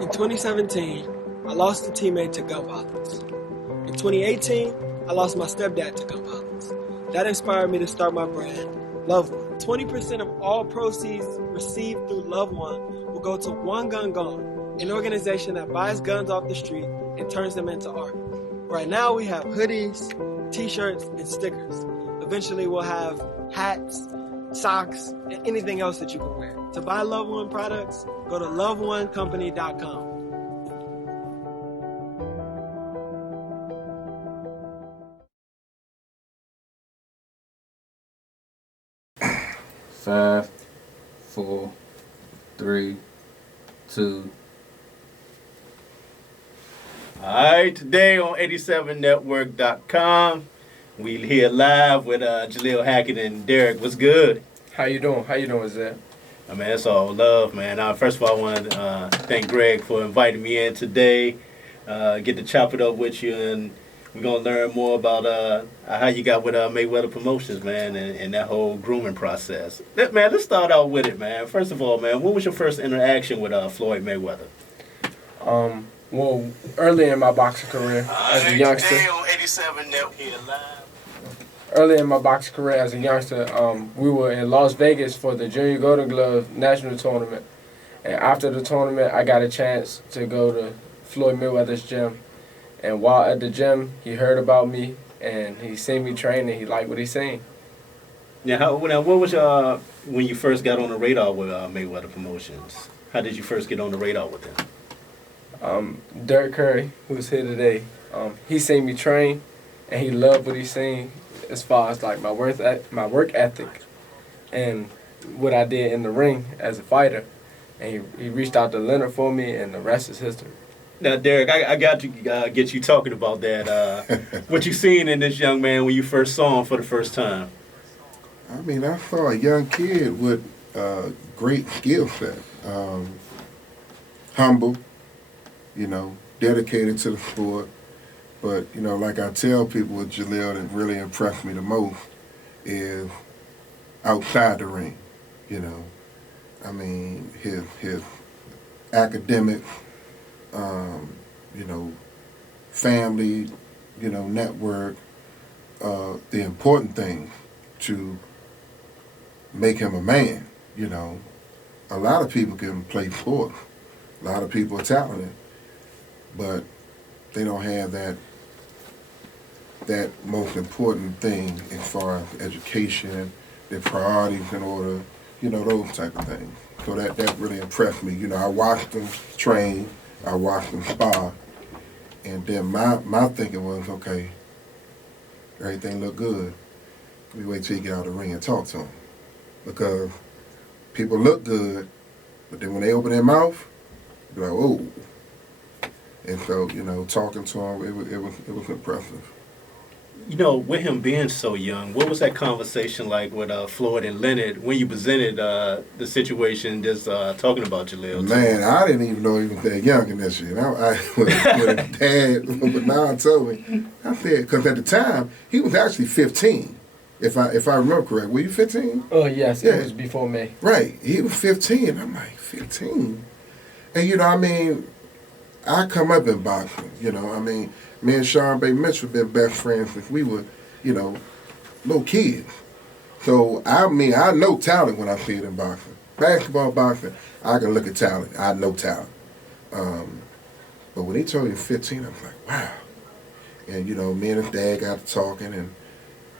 In 2017, I lost a teammate to gun violence. In 2018, I lost my stepdad to gun violence. That inspired me to start my brand, Love One. 20% of all proceeds received through Love One will go to One Gun Gone, an organization that buys guns off the street and turns them into art. Right now we have hoodies, t-shirts, and stickers. Eventually we'll have hats, socks, and anything else that you can wear. To buy Love One products, go to loveonecompany.com. Five, 4, 3, 2. Alright, today on 87network.com, we here live with Jalil, Hackett, and Derek. What's good? How you doing? How you doing, Zach? I mean, it's all love, man. First of all, I want to thank Greg for inviting me in today. Get to chop it up with you, and we're going to learn more about how you got with Mayweather Promotions, man, and that whole grooming process. Let's start out with it, man. First of all, man, what was your first interaction with Floyd Mayweather? Well, early in my boxing career as a youngster. Today on 87 Net here live. Early in my boxing career as a youngster, we were in Las Vegas for the Junior Golden Glove National Tournament. And after the tournament, I got a chance to go to Floyd Mayweather's gym. And while at the gym, he heard about me, and he seen me train, and he liked what he seen. Now, what was when you first got on the radar with Mayweather Promotions? How did you first get on the radar with them? Derek Curry, who's here today, he seen me train, and he loved what he seen as far as like my work ethic and what I did in the ring as a fighter. And he reached out to Leonard for me, and the rest is history. Now, Derek, I got to get you talking about that. What you seen in this young man when you first saw him for the first time? I mean, I saw a young kid with great skill set. Humble, dedicated to the sport. But, like I tell people with Jalil, that really impressed me the most is outside the ring, I mean, his academic, family, network, the important thing to make him a man, A lot of people can play sports. A lot of people are talented, but they don't have that most important thing as far as education, their priorities in order, those type of things. So that really impressed me. I watched them train, I watched them spar, and then my thinking was, okay, everything look good. We wait till you get out of the ring and talk to them. Because people look good, but then when they open their mouth, you're like, oh. And so, talking to him, it was impressive. With him being so young, what was that conversation like with Floyd and Leonard when you presented the situation, just talking about Jalil? Man, I didn't even know he was that young in that shit. I with his dad, but now told me, I said, because at the time, he was actually 15, if I remember correct. Were you 15? Oh, yes, yeah. It was before May. Right, he was 15. I'm like, 15? And, I come up in boxing, me and Sean Bay Mitchell been best friends since we were, little kids. So, I know talent when I see it in boxing. Basketball, boxing, I can look at talent. I know talent. But when he told me 15, I was like, wow. And, me and his dad got to talking, and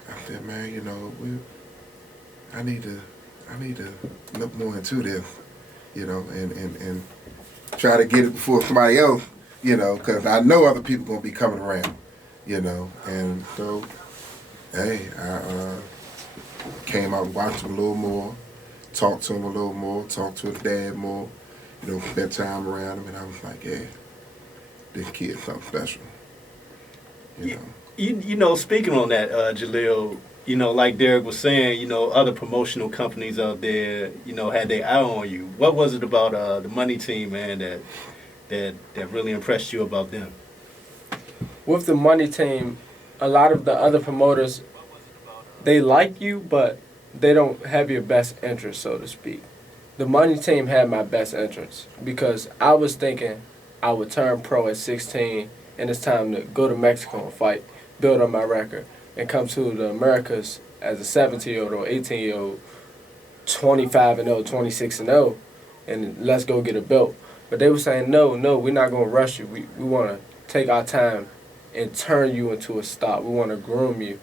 I said, man, I need to look more into this, and try to get it before somebody else, because I know other people going to be coming around, And so, hey, I came out and watched him a little more, talked to him a little more, talked to his dad more, spent time around him, and I was like, yeah, this kid's something special, Speaking on that, Jalil, like Derek was saying, other promotional companies out there, had their eye on you. What was it about the money team, man, that really impressed you about them? With the money team, a lot of the other promoters, they like you, but they don't have your best interest, so to speak. the money team had my best interest because I was thinking I would turn pro at 16 and it's time to go to Mexico and fight, build on my record, and come to the Americas as a 17-year-old or 18-year-old, 25-0, 26-0, and let's go get a belt. But they were saying, no, we're not going to rush you. We want to take our time and turn you into a star. We want to groom you.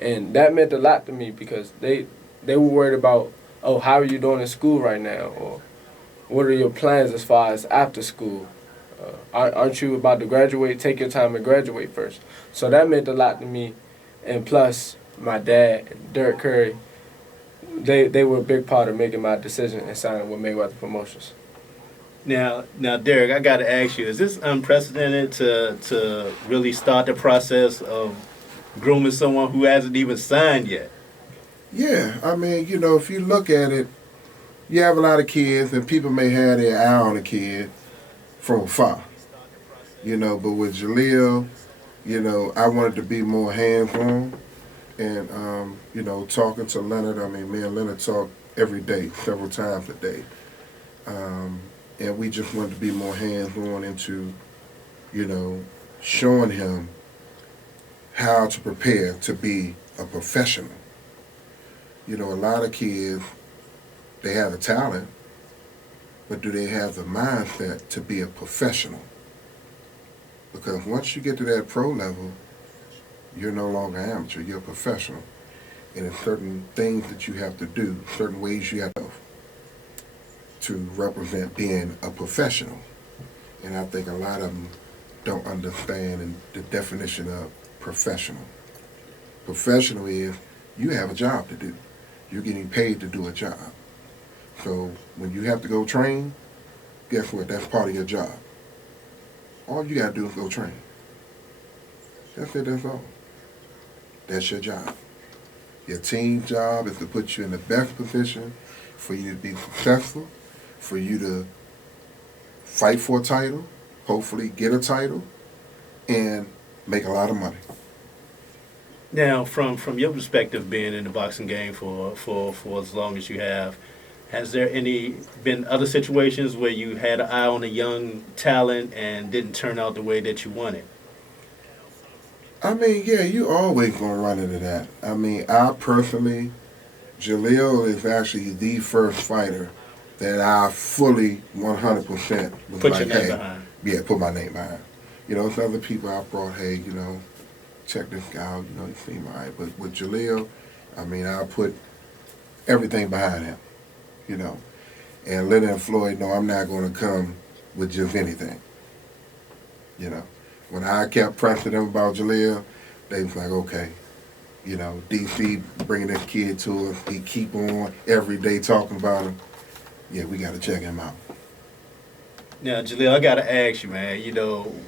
And that meant a lot to me because they were worried about, oh, how are you doing in school right now? Or what are your plans as far as after school? Aren't you about to graduate? Take your time and graduate first. So that meant a lot to me. And plus, my dad, Derek Curry, they were a big part of making my decision and signing with Mayweather Promotions. Now, Derek, I got to ask you: is this unprecedented to really start the process of grooming someone who hasn't even signed yet? Yeah, I mean, if you look at it, you have a lot of kids, and people may have their eye on a kid from afar. But with Jalil, I wanted to be more hands-on, and talking to Leonard. I mean, me and Leonard talk every day, several times a day. And we just wanted to be more hands-on into, showing him how to prepare to be a professional. A lot of kids, they have the talent, but do they have the mindset to be a professional? Because once you get to that pro level, you're no longer amateur, you're a professional. And there's certain things that you have to do, certain ways you have to represent being a professional. And I think a lot of them don't understand the definition of professional. Professional is you have a job to do. You're getting paid to do a job. So when you have to go train, guess what? That's part of your job. All you got to do is go train. That's it, that's all. That's your job. Your team's job is to put you in the best position for you to be successful, for you to fight for a title, hopefully get a title, and make a lot of money. Now, from your perspective, being in the boxing game for as long as you have, has there been other situations where you had an eye on a young talent and didn't turn out the way that you wanted? I mean, yeah, you always gonna run into that. I mean, I personally, Jalil is actually the first fighter that I fully 100% was Put like, your name hey, behind. Yeah, put my name behind. It's other people I brought, hey, check this guy out, he seemed all right. But with Jalil, I mean, I put everything behind him, And Leonard and Floyd know I'm not going to come with just anything, When I kept pressing them about Jalil, they was like, okay, DC bringing this kid to us, he keep on every day talking about him. Yeah, we got to check him out. Now, Jalil, I got to ask you, man,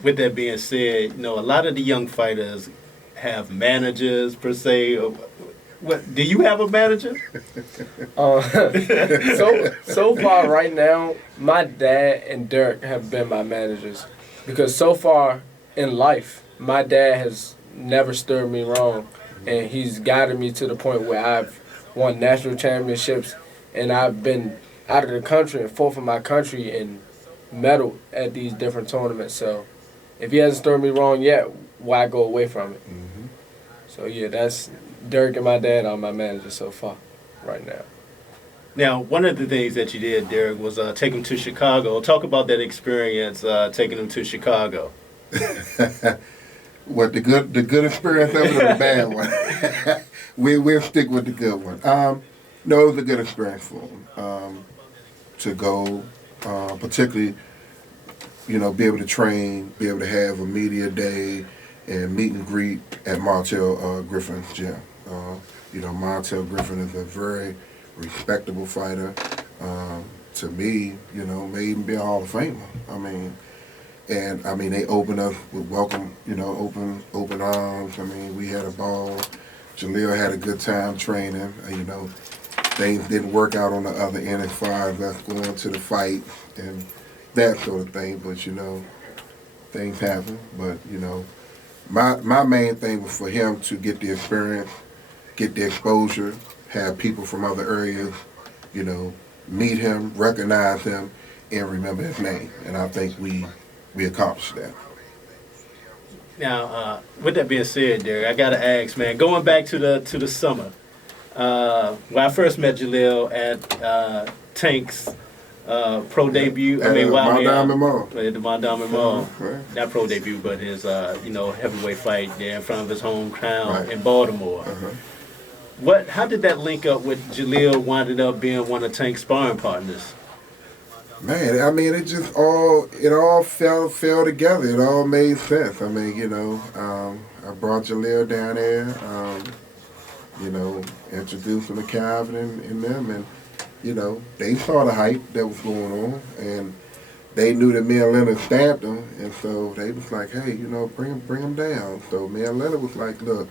with that being said, a lot of the young fighters have managers, per se. What, do you have a manager? So far right now, my dad and Derek have been my managers. Because so far in life, my dad has never steered me wrong. And he's guided me to the point where I've won national championships and I've been out of the country and fought for my country and medaled at these different tournaments. So if he hasn't steered me wrong yet, why go away from it? Mm-hmm. So yeah, that's Derek and my dad are my managers so far right now. Now, one of the things that you did, Derek, was take him to Chicago. Talk about that experience, taking him to Chicago. What, the good experience of it or the bad one? We'll stick with the good one. No, it was a good experience for him to go, particularly, be able to train, be able to have a media day and meet and greet at Martell Griffin's gym. Martell Griffin is a very respectable fighter. To me, may even be a Hall of Famer. They opened us with welcome, open arms. We had a ball. Jalil had a good time training. Things didn't work out on the other end as far as us going to the fight and that sort of thing. But, things happen. But, my main thing was for him to get the experience, get the exposure, have people from other areas, meet him, recognize him, and remember his name. And I think we accomplished that. Now, with that being said, Derek, I gotta ask, man. Going back to the summer, when I first met Jalil at Tank's pro debut. I mean, Mon Diamond Mall. At the Mon Diamond Mall. Right. Not pro debut, but his heavyweight fight there in front of his home crowd Right. in Baltimore. Uh-huh. How did that link up with Jalil winding up being one of Tank's sparring partners? Man, I mean, it all fell together. It all made sense. I mean, I brought Jalil down there, introduced him to Calvin and them, and, they saw the hype that was going on, and they knew that me and Leonard stamped him, and so they was like, hey, bring him down. So me and Leonard was like, look,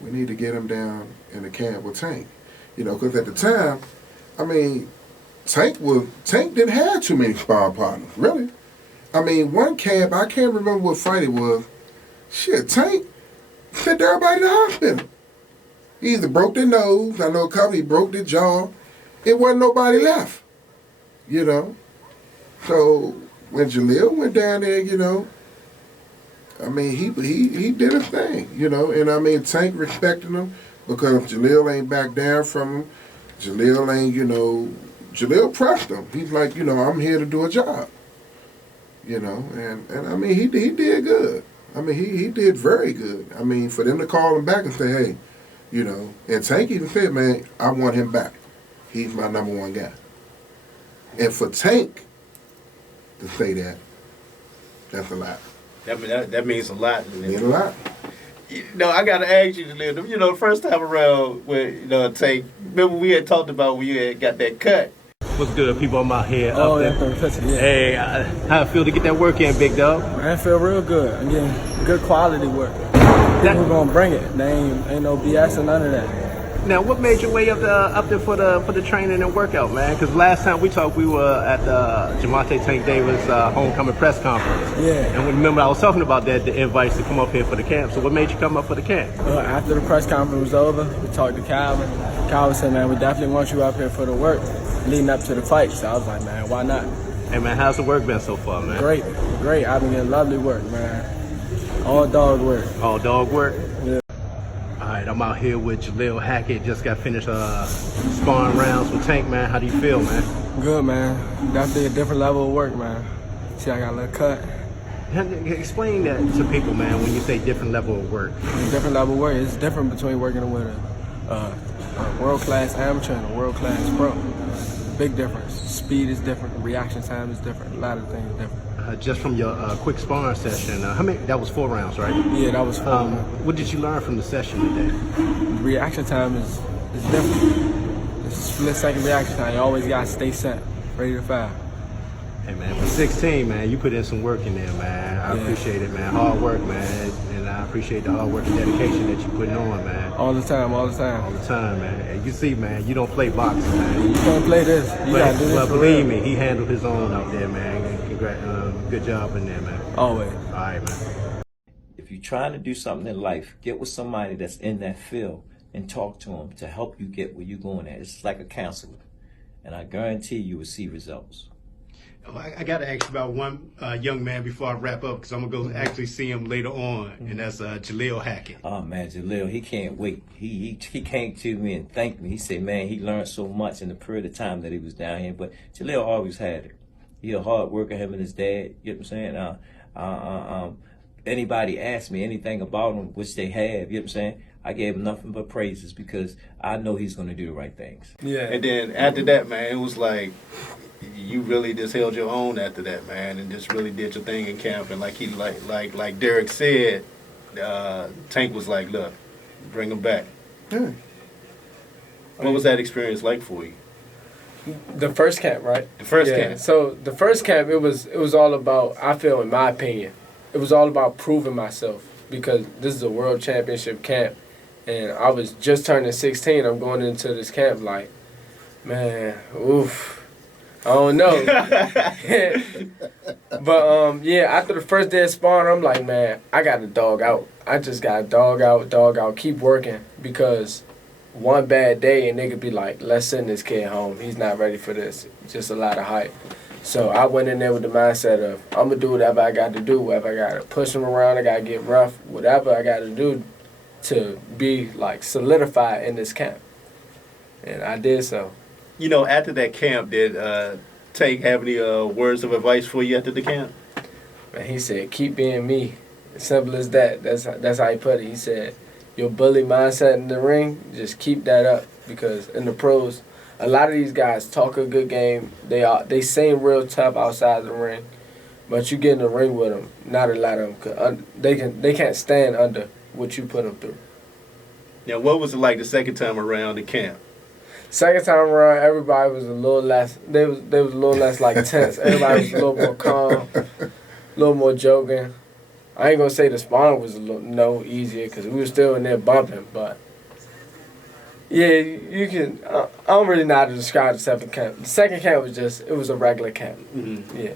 we need to get him down in the camp with Tank. Because at the time, I mean, Tank didn't have too many sparring partners, really. I mean, one camp, I can't remember what fight it was. Shit, Tank sent everybody to the hospital. He either broke their nose, I know a couple, he broke their jaw. It wasn't nobody left, So when Jalil went down there, I mean, he did his thing, and I mean, Tank respected him because Jalil ain't back down from him. Jalil ain't, Jalil pressed him. He's like, I'm here to do a job. And I mean, he did good. I mean, he did very good. I mean, for them to call him back and say, hey, and Tank even said, man, I want him back. He's my number one guy. And for Tank to say that, that's a lot. That means a lot. It means a lot. I gotta ask you, Jalil. The first time around with Tank, remember we had talked about when you had got that cut. What's good, people? I'm out here. Oh, up there. that's yeah. Hey, how it feel to get that work in, big dog? Man, I feel real good. I'm getting good quality work. We're gonna bring it. There ain't no BS or none of that. Now, what made your way up there for the training and workout, man? Because last time we talked, we were at the Javante Tank Davis homecoming press conference. Yeah. And remember, I was talking about that, the invites to come up here for the camp. So what made you come up for the camp? After the press conference was over, we talked to Calvin. Calvin said, man, we definitely want you up here for the work leading up to the fight. So I was like, man, why not? Hey, man, how's the work been so far, man? Great. I've been getting lovely work, man. All dog work. All dog work? Yeah. All right, I'm out here with Jalil Hackett. Just got finished sparring rounds with Tank, man. How do you feel, man? Good, man. Definitely a different level of work, man. See, I got a little cut. Explain that to people, man, when you say different level of work. Different level of work. It's different between working with a world-class amateur and a world-class pro. Big difference. Speed is different. Reaction time is different. A lot of things are different. Just from your quick sparring session, how many? That was 4 rounds, right? Yeah, that was 4. What did you learn from the session today? Reaction time is different. It's a split-second reaction time. You always got to stay set, ready to fire. Hey, man, for 16, man, you put in some work in there, man. I appreciate it, man. Hard work, man. And I appreciate the hard work and dedication that you putting on, man. All the time. All the time, man. And you see, man, you don't play boxing, man. You can't play this. You got to do this. Well, believe me, he handled his own out there, man. Good job in there, man. Always. All right, man. If you're trying to do something in life, get with somebody that's in that field and talk to them to help you get where you're going at. It's like a counselor. And I guarantee you will see results. I got to ask you about one young man before I wrap up, because I'm going to go actually see him later on, and that's Jalil Hackett. Oh, man, Jalil, he can't wait. He came to me and thanked me. He said, man, he learned so much in the period of time that he was down here. But Jalil always had it. He a hard worker, him and his dad, you know what I'm saying? Anybody asked me anything about him, which they have, you know what I'm saying? I gave him nothing but praises because I know he's going to do the right things. Yeah. And then after that, man, it was like you really just held your own after that, man, and just really did your thing in camp. And like Derek said, Tank was like, look, bring him back. Yeah. What was that experience like for you? The first camp, right? The first camp. So the first camp, it was all about, I feel, in my opinion, it was all about proving myself, because this is a world championship camp, and I was just turning 16. I'm going into this camp like, man, oof, I don't know. But after the first day of sparring, I'm like, man, I got to dog out. I just got to dog out, keep working, because one bad day and they could be like, let's send this kid home. He's not ready for this. Just a lot of hype. So I went in there with the mindset of, I'm going to do whatever I got to do, whatever I got to push him around, I got to get rough, whatever I got to do to be like solidified in this camp. And I did so. You know, after that camp, did Tank have any words of advice for you after the camp? And he said, keep being me. Simple as that. That's how he put it. He said, your bully mindset in the ring, just keep that up. Because in the pros, a lot of these guys talk a good game. They seem real tough outside the ring. But you get in the ring with them, not a lot of them. They can't stand under what you put them through. Now, what was it like the second time around the camp? Second time around, everybody was a little less. They was a little less like tense. Everybody was a little more calm, a little more joking. I ain't gonna say the sparring was a little easier because we were still in there bumping, but yeah, you can. I don't really know how to describe the second camp. The second camp was it was a regular camp. Mm-hmm. Yeah.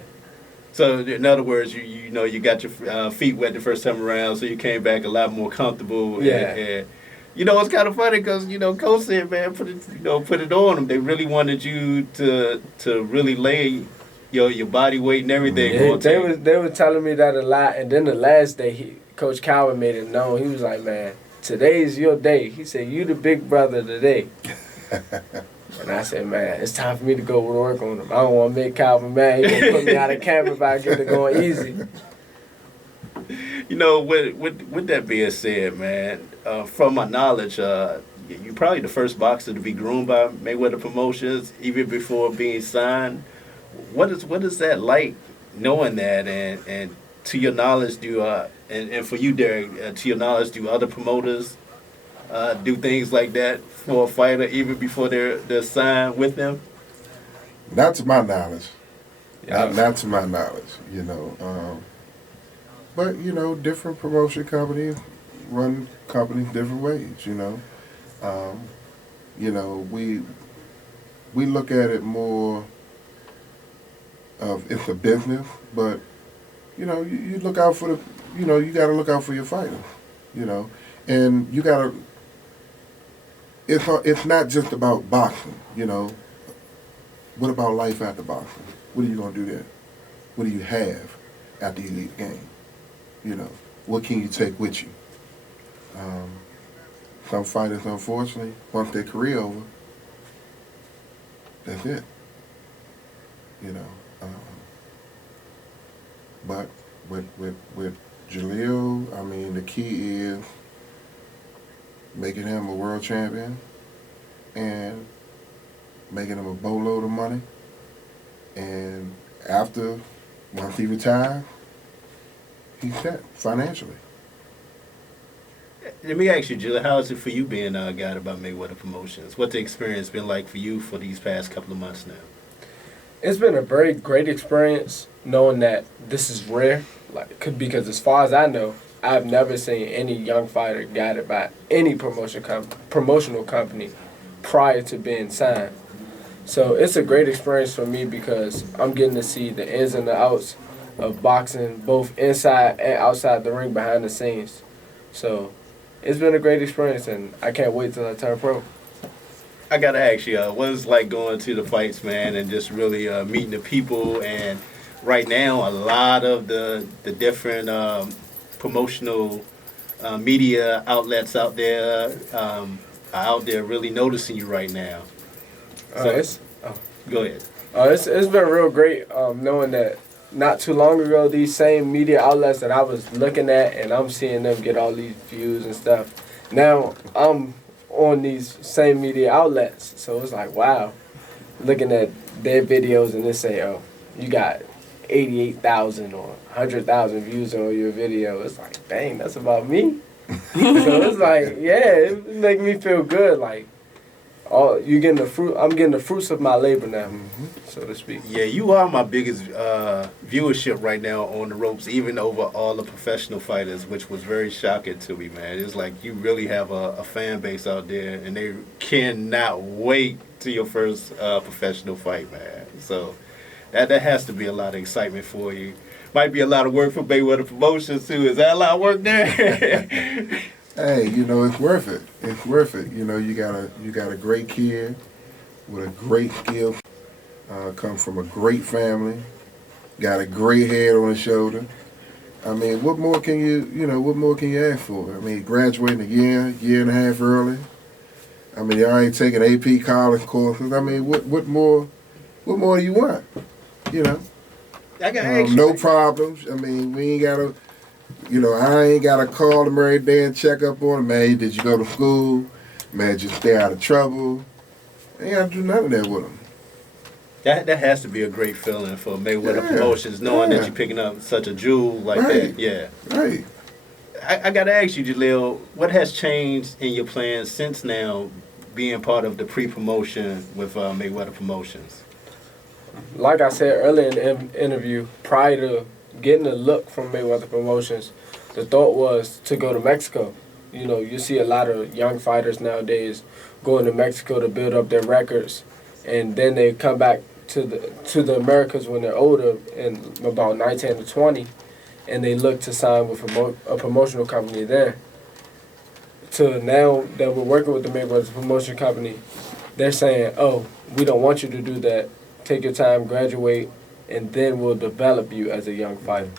So in other words, you know you got your feet wet the first time around, so you came back a lot more comfortable. Yeah. And you know, it's kind of funny because, you know, Coach said, man, put it on them. They really wanted you to really lay your body weight and everything. Yeah, they were telling me that a lot. And then the last day, Coach Calvin made it known. He was like, man, today's your day. He said, you the big brother today. And I said, man, it's time for me to go work on him. I don't want to make Calvin mad. He going to put me out of camp if I get to going easy. You know, with that being said, man, from my knowledge, you're probably the first boxer to be groomed by Mayweather Promotions, even before being signed. What is that like, knowing that, and to your knowledge, and for you, Derek, to your knowledge, do other promoters do things like that for a fighter even before they're signed with them? Not to my knowledge. Yeah. Not to my knowledge, you know. But, you know, different promotion companies run companies different ways, you know. You know, we look at it more of it's a business, but, you know, you look out for you got to look out for your fighters, you know. And you got to, it's not just about boxing, you know. What about life after boxing? What are you going to do there? What do you have after you leave the game? You know, what can you take with you? Some fighters, unfortunately, once their career over, that's it. You know, but with Jalil, I mean, the key is making him a world champion and making him a boatload of money. And once he retires, he's set financially. Let me ask you, Jalil, how is it for you being guided by Mayweather Promotions? What's the experience been like for you for these past couple of months now? It's been a very great experience knowing that this is rare. Because as far as I know, I've never seen any young fighter guided by any promotional company prior to being signed. So it's a great experience for me because I'm getting to see the ins and the outs of boxing, both inside and outside the ring, behind the scenes. So it's been a great experience, and I can't wait till I turn pro. I gotta ask you, what is it like going to the fights, man, and just really meeting the people? And right now, a lot of the different promotional media outlets out there are out there really noticing you right now. Go ahead. It's been real great knowing that not too long ago, these same media outlets that I was looking at, and I'm seeing them get all these views and stuff. Now I'm on these same media outlets, so it's like, wow, looking at their videos and they say, oh, you got 88,000 or 100,000 views on your video. It's like, dang, that's about me. So it's like, yeah, it make me feel good. Like, you getting the fruit. I'm getting the fruits of my labor now, so to speak. Yeah, you are my biggest viewership right now on the ropes, even over all the professional fighters, which was very shocking to me, man. It's like you really have a fan base out there, and they cannot wait to your first professional fight, man. So that has to be a lot of excitement for you. Might be a lot of work for Mayweather Promotions too. Is that a lot of work there? Hey, you know, it's worth it. It's worth it. You know, you got a great kid with a great skill, come from a great family, got a great head on his shoulder. I mean, what more can you ask for? I mean, graduating a year and a half early. I mean, you already taking AP college courses. I mean, what more do you want? You know, I got to ask you. no problems. I mean, we ain't gotta, I ain't gotta call them every day and check up on them. Man, did you go to school? Man, just stay out of trouble. I ain't gotta do none of that with them. That has to be a great feeling for Mayweather Promotions, knowing that you're picking up such a jewel like that. Yeah. Right. I got to ask you, Jalil, what has changed in your plans since now being part of the pre-promotion with Mayweather Promotions? Like I said earlier in the interview, prior to getting a look from Mayweather Promotions, the thought was to go to Mexico. You know, you see a lot of young fighters nowadays going to Mexico to build up their records, and then they come back to the Americas when they're older, and about 19 to 20, and they look to sign with a promotional company there. To now that we're working with the Mayweather Promotion Company, they're saying, oh, we don't want you to do that. Take your time, graduate, and then we'll develop you as a young fighter.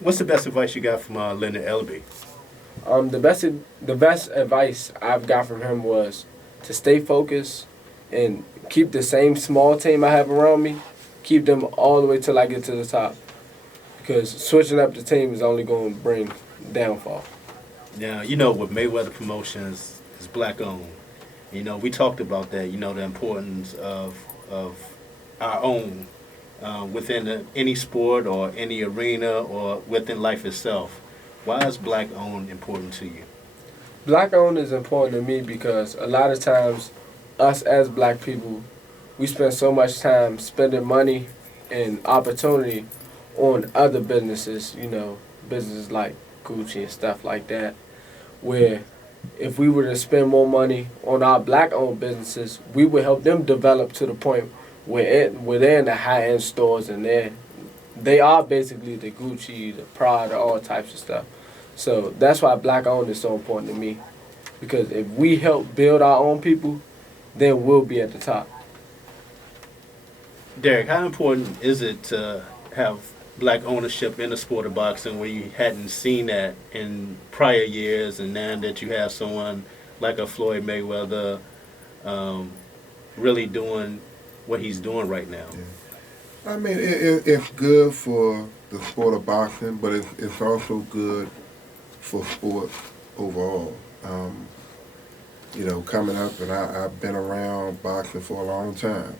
What's the best advice you got from Leonard Ellerby? The best advice I've got from him was to stay focused and keep the same small team I have around me, keep them all the way till I get to the top. Because switching up the team is only going to bring downfall. Now, you know, with Mayweather Promotions, is black owned. You know, we talked about that, you know, the importance of our own within any sport or any arena or within life itself. Why is black owned important to you? Black owned is important to me because a lot of times us as black people, we spend so much time spending money and opportunity on other businesses, you know, businesses like Gucci and stuff like that, where if we were to spend more money on our black-owned businesses, we would help them develop to the point where they're in the high-end stores and they are basically the Gucci, the Prada, all types of stuff. So that's why black-owned is so important to me, because if we help build our own people, then we'll be at the top. Derek, how important is it to have black ownership in the sport of boxing where you hadn't seen that in prior years, and now that you have someone like a Floyd Mayweather really doing what he's doing right now? Yeah. I mean, it's good for the sport of boxing, but it's also good for sports overall. You know, coming up, and I've been around boxing for a long time,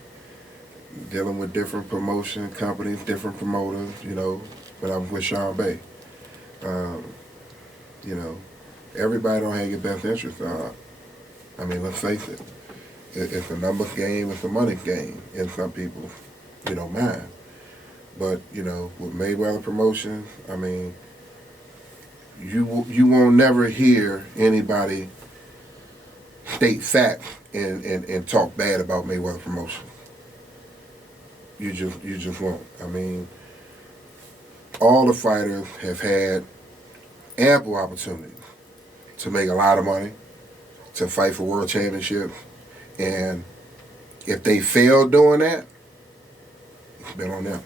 dealing with different promotion companies, different promoters, you know, when I was with Sean Bay. You know, everybody don't have your best interest. I mean, let's face it. It's a numbers game, it's a money game in some people's, mind. But, with Mayweather Promotions, I mean, you won't never hear anybody state facts and talk bad about Mayweather Promotions. You just won't. I mean, all the fighters have had ample opportunities to make a lot of money, to fight for world championships, and if they fail doing that, it's been on them.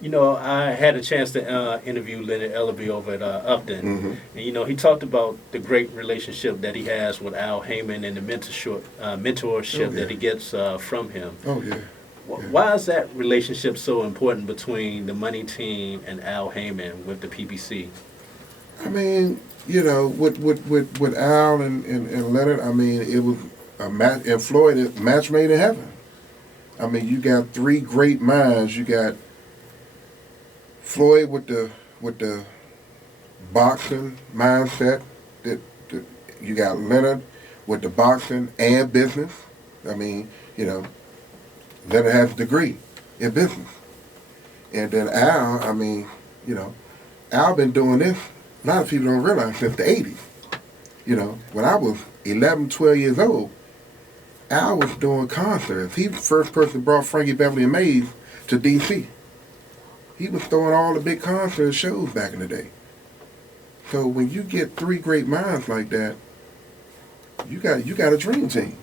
You know, I had a chance to interview Leonard Ellerby over at Upton, and he talked about the great relationship that he has with Al Heyman and the mentorship that he gets from him. Oh yeah. Why is that relationship so important between the money team and Al Heyman with the PPC? I mean, with Al and Leonard, I mean, it was a match, and Floyd, a match made in heaven. I mean, you got three great minds. You got Floyd with the boxing mindset. That you got Leonard with the boxing and business. I mean, Leonard has a degree in business. And then Al, I mean, Al been doing this, a lot of people don't realize, since the 80s. When I was 11, 12 years old, Al was doing concerts. He was the first person that brought Frankie Beverly and Mays to D.C. He was throwing all the big concert shows back in the day. So when you get three great minds like that, you got a dream team.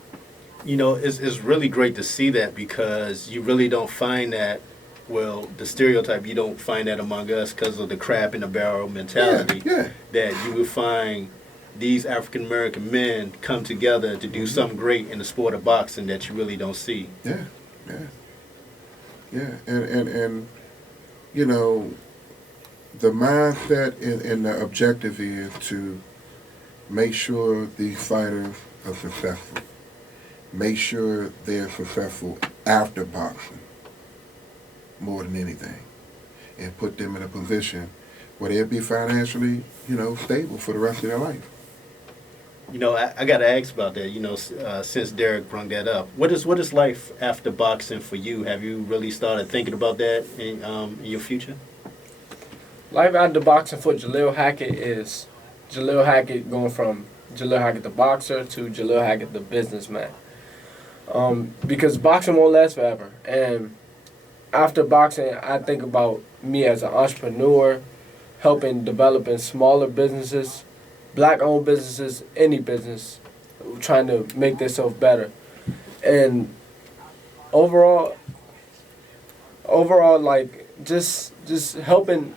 You know, it's really great to see that because you really don't find that, well, the stereotype, you don't find that among us because of the crab in the barrel mentality. Yeah. That you would find these African American men come together to do something great in the sport of boxing that you really don't see. Yeah. And you know, the mindset and the objective is to make sure these fighters are successful. Make sure they're successful after boxing more than anything, and put them in a position where they'll be financially, stable for the rest of their life. You know, I got to ask about that. You know, since Derek brought that up, what is life after boxing for you? Have you really started thinking about that in your future? Life after boxing for Jalil Hackett is Jalil Hackett going from Jalil Hackett the boxer to Jalil Hackett the businessman. Because boxing won't last forever. And after boxing, I think about me as an entrepreneur, helping developing smaller businesses, black-owned businesses, any business, trying to make themselves better. And overall, like just helping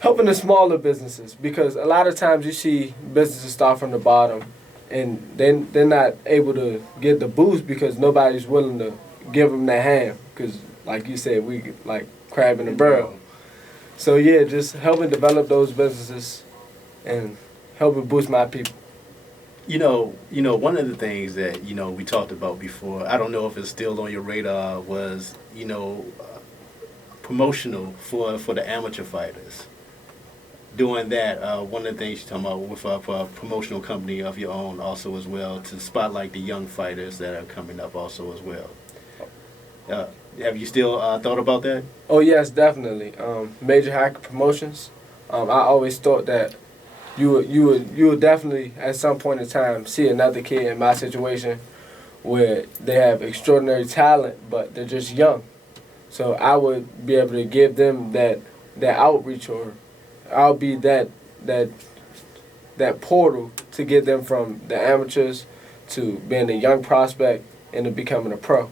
the smaller businesses, because a lot of times you see businesses start from the bottom and then they're not able to get the boost because nobody's willing to give them that hand, because like you said, we like crab in the barrel. So yeah, just helping develop those businesses and helping boost my people. You know, one of the things that, we talked about before, I don't know if it's still on your radar, was, promotional for the amateur fighters. Doing that, one of the things you're talking about with a promotional company of your own also as well, to spotlight the young fighters that are coming up also as well. Have you still thought about that? Oh yes, definitely. Major Hackett Promotions. I always thought that you would definitely at some point in time see another kid in my situation where they have extraordinary talent, but they're just young. So I would be able to give them that outreach, or I'll be that portal to get them from the amateurs to being a young prospect and to becoming a pro.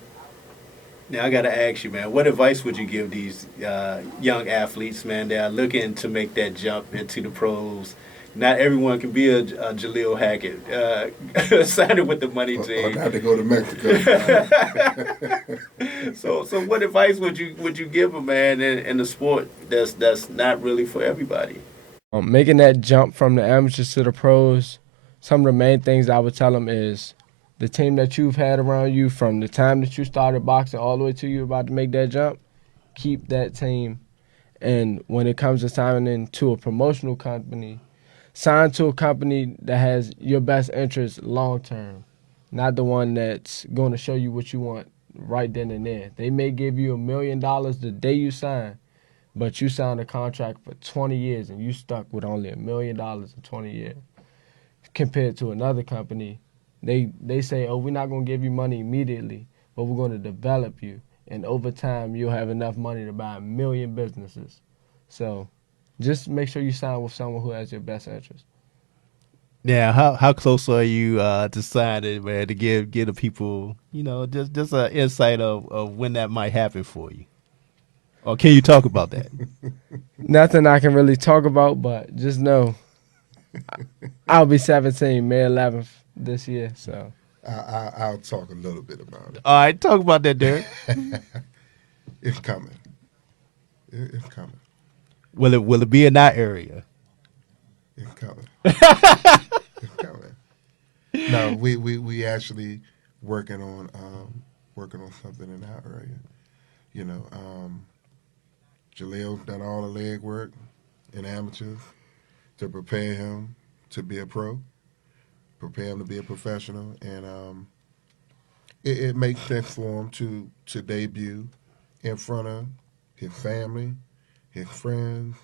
Now I gotta ask you, man, what advice would you give these young athletes, man, that are looking to make that jump into the pros? Not everyone can be a Jalil Hackett, signing with the money team. Or not to go to Mexico. So what advice would you give a man in the sport that's not really for everybody? Making that jump from the amateurs to the pros, some of the main things I would tell them is the team that you've had around you from the time that you started boxing all the way to you about to make that jump, keep that team. And when it comes to signing into a promotional company, sign to a company that has your best interest long term, not the one that's going to show you what you want right then and there. They may give you $1 million the day you sign, but you signed a contract for 20 years and you stuck with only $1 million in 20 years. Compared to another company, they say, oh, we're not going to give you money immediately, but we're going to develop you. And over time, you'll have enough money to buy 1 million businesses. So just make sure you sign with someone who has your best interest. Yeah, how close are you to signing, man, to give the people, just an insight of when that might happen for you? Or can you talk about that? Nothing I can really talk about, but just know I'll be 17 May 11th this year. So I'll talk a little bit about it. All right, talk about that, Derek. It's coming. It's coming. Will it be in that area? It's coming. It's coming. No, we actually working on something in that area. Jalil's done all the leg work in amateurs to prepare him to be a pro, prepare him to be a professional, and it makes sense for him to debut in front of his family, his friends,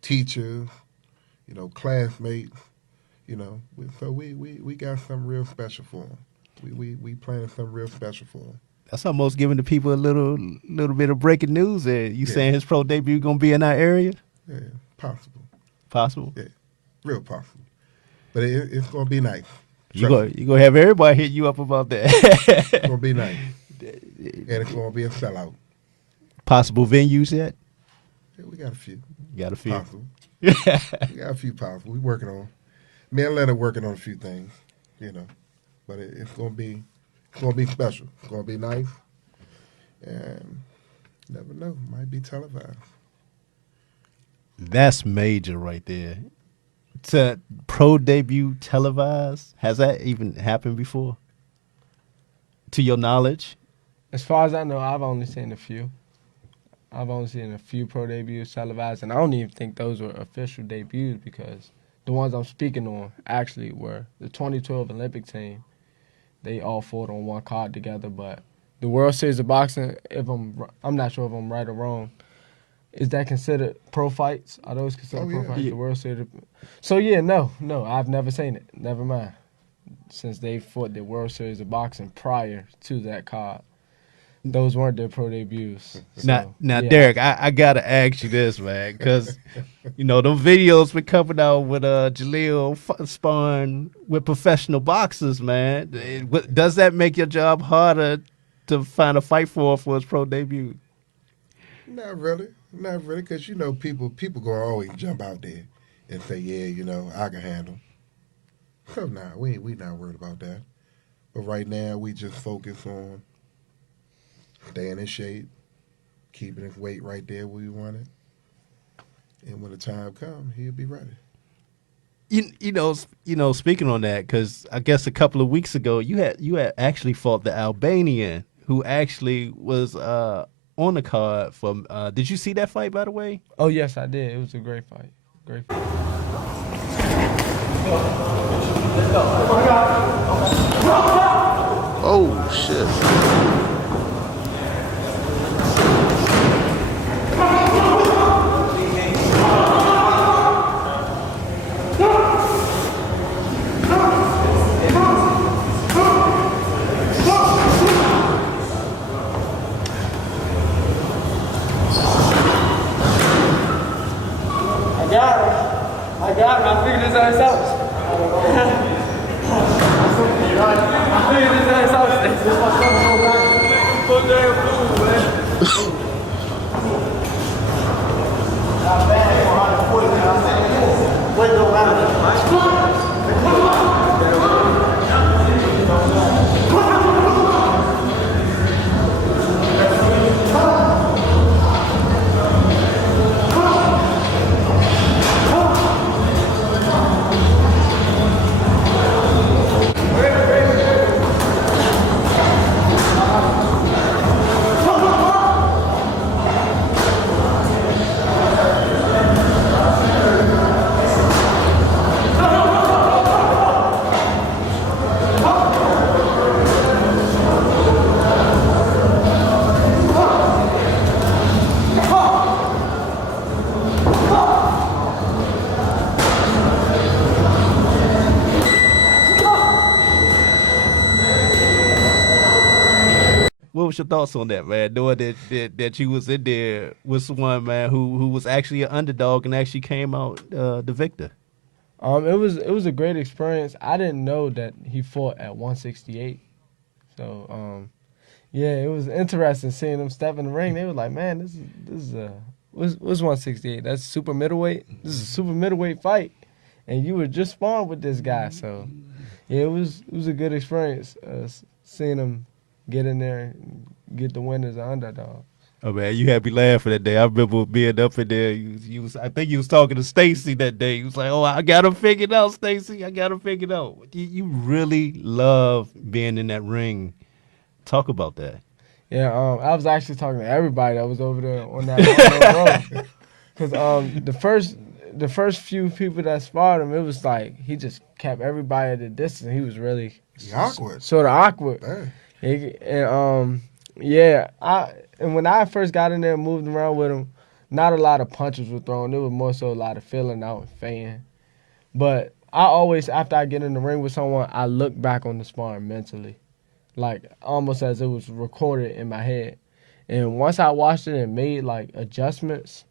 teachers, classmates, So we got something real special for him. We planning something real special for him. That's almost giving the people a little bit of breaking news there. You saying his pro debut gonna be in our area? Yeah, possible. Possible. Yeah, real possible. But it's gonna be nice. You gonna have everybody hit you up about that. It's gonna be nice, and it's gonna be a sellout. Possible venues yet? Yeah, we got a few. Got a few. Possible. We got a few possible. We working on. Me and Leonard working on a few things, but it's gonna be special. It's gonna be nice, and you never know, might be televised. That's major right there. To pro debut televised, has that even happened before? To your knowledge? As far as I know, I've only seen a few. I've only seen a few pro debuts televised, and I don't even think those were official debuts because the ones I'm speaking on actually were the 2012 Olympic team. They all fought on one card together, but the World Series of Boxing, I'm not sure if I'm right or wrong, is that considered pro fights? Are those considered pro fights? Yeah. The World Series. So yeah, no, I've never seen it. Never mind. Since they fought the World Series of Boxing prior to that card, those weren't their pro debuts. So, Now, yeah. Derek, I gotta ask you this, man, because them videos been coming out with Jalil sparring with professional boxers, man. Does that make your job harder to find a fight for his pro debut? Not really, because people gonna always jump out there and say, yeah, I can handle. So we not worried about that. But right now we just focus on staying in shape, keeping his weight right there where we want it, and when the time comes, he'll be ready. Speaking on that, because I guess a couple of weeks ago you had actually fought the Albanian who actually was on the card from. Did you see that fight, by the way? Oh yes, I did. It was a great fight. Great fight. Oh shit. I got him. I figured his ass out. I figured his ass out. This is my son go back. Full damn fool, man. Not bad for 140 pounds. Weight don't matter. What was your thoughts on that, man? Knowing that you was in there with someone, man, who was actually an underdog and actually came out the victor. It was a great experience. I didn't know that he fought at 168. So yeah, it was interesting seeing him step in the ring. They were like, man, this is what's 168? That's super middleweight. This is a super middleweight fight, and you were just sparring with this guy. So yeah, it was a good experience seeing him get in there and get the win as an underdog. Oh man, you had me laughing that day. I remember being up in there. I think you was talking to Stacy that day. He was like, "Oh, I got him figured out, Stacy. I got him figured out." You really love being in that ring. Talk about that. Yeah, I was actually talking to everybody that was over there on that road. Because the first few people that sparred him, it was like he just kept everybody at a distance. He was really Awkward. sort of awkward. Dang. And when I first got in there and moved around with him, not a lot of punches were thrown. It was more so a lot of feeling out and fan. But I always, after I get in the ring with someone, I look back on the sparring mentally, like almost as it was recorded in my head. And once I watched it and made like adjustments,